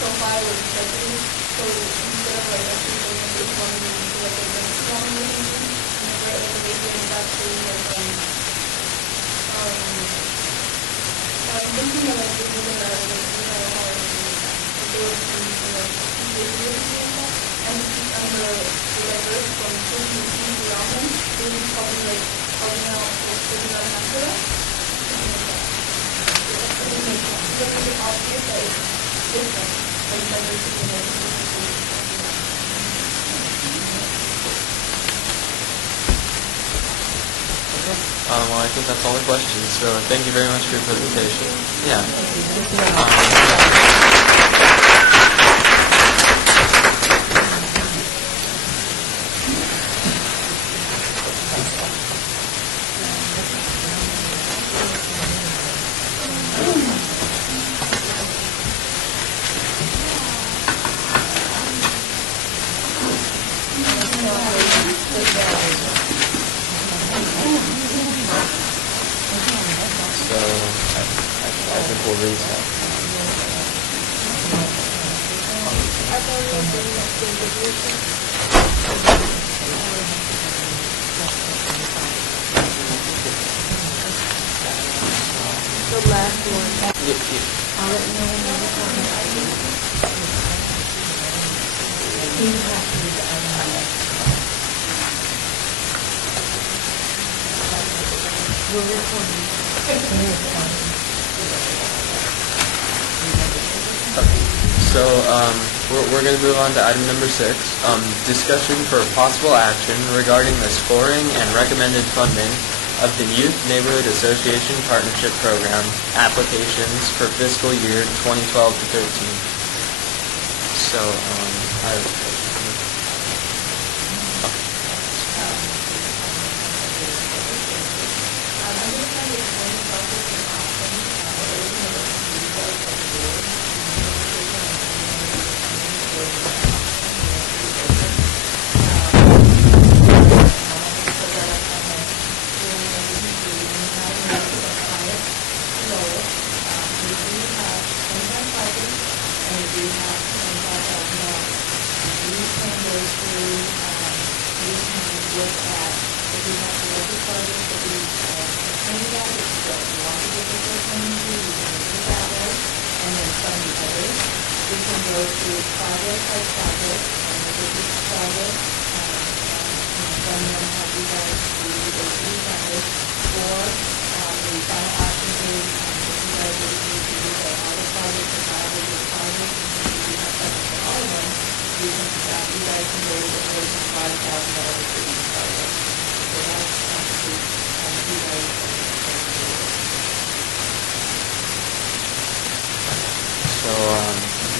profile with executives, so instead of like actually going to this one, we do like a next one or something, and then write like a paper and that's saying like thinking of like the women that are like doing our hard to do it and like basically like that, and the diverse from certain teams around them, they would be probably like helping out like figuring out an answer that. So it's an obvious like difference. Well, I think that's all the questions. So thank you very much for your presentation. Yeah. So I think we'll reset. The last one. I'll let you know when you're recording. You have to read the other one. We're recording. So we're going to move on to item number 6, discussion for possible action regarding the scoring and recommended funding of the Youth Neighborhood Association Partnership Program applications for fiscal year 2012 to 13. So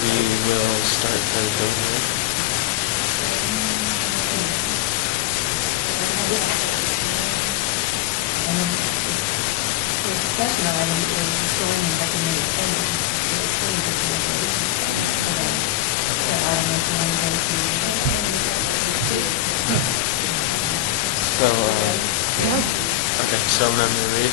we will start the deliberation. The second item is scoring and recommended funding. So, okay, so Member Reed.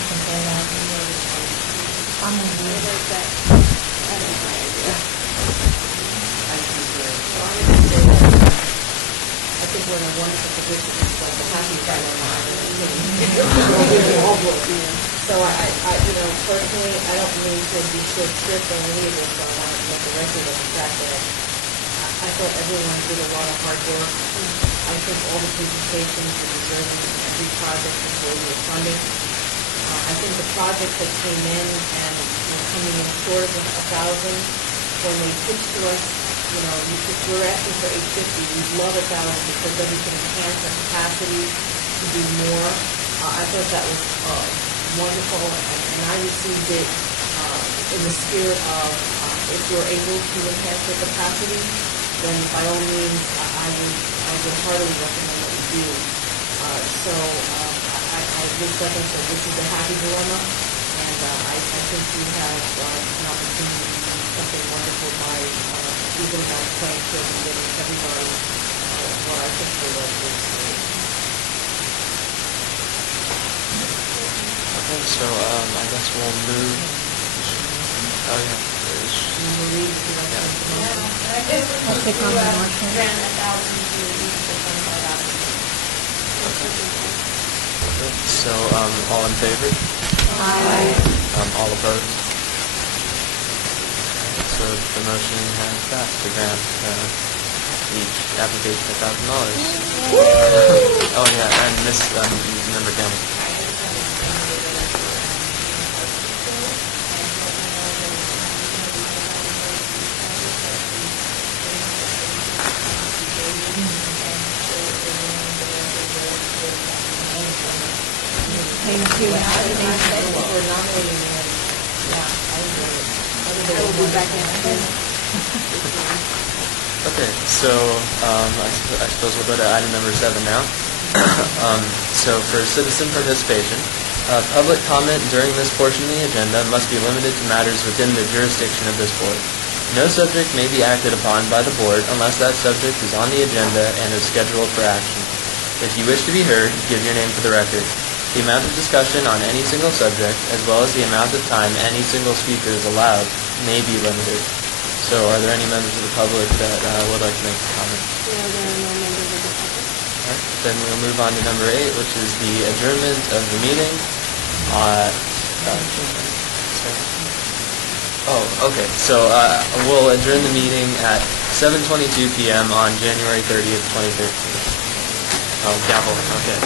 can say that we were family. I think we're in a wonderful position, it's like the happy dilemma. So personally, I don't mean to be so strict on any of this, but I want to make a record of the fact that I thought everyone did a lot of hard work. I think all the presentations were deserving of every project was worthy of funding. I think the projects that came in and were coming in short of 1,000, when they pitched to us, if we're asking for 850, we'd love 1,000 because then we can enhance our capacity to do more. I thought that was wonderful, and I received it in the spirit of if we're able to enhance our capacity, then by all means, I would heartily recommend that we do. So I looked up and said, this is a happy dilemma, and I think we have an opportunity to do something wonderful by even by playing field and giving everybody what I think they love to experience. Okay, so I guess we'll move. Oh yeah. Marie, would you like to make the motion? I guess we I'll take on the motion. grant 1,000 to each of the 25,000. So all in favor? Aye. All opposed? So the motion has passed to grant each application $1,000. Oh yeah, and Miss Member Campbell. Thank you. We're nominating him. Yeah, I agree. I will be back in. Okay, so I suppose we'll go to item number 7 now. So for citizen participation, public comment during this portion of the agenda must be limited to matters within the jurisdiction of this board. No subject may be acted upon by the board unless that subject is on the agenda and is scheduled for action. If you wish to be heard, give your name for the record. The amount of discussion on any single subject, as well as the amount of time any single speaker is allowed, may be limited. So are there any members of the public that would like to make a comment? There are no members of the public. All right, then we'll move on to number 8, which is the adjournment of the meeting. Okay. So we'll adjourn the meeting at 7:22 p.m. on January 30th, 2013. Oh, gavel. Okay.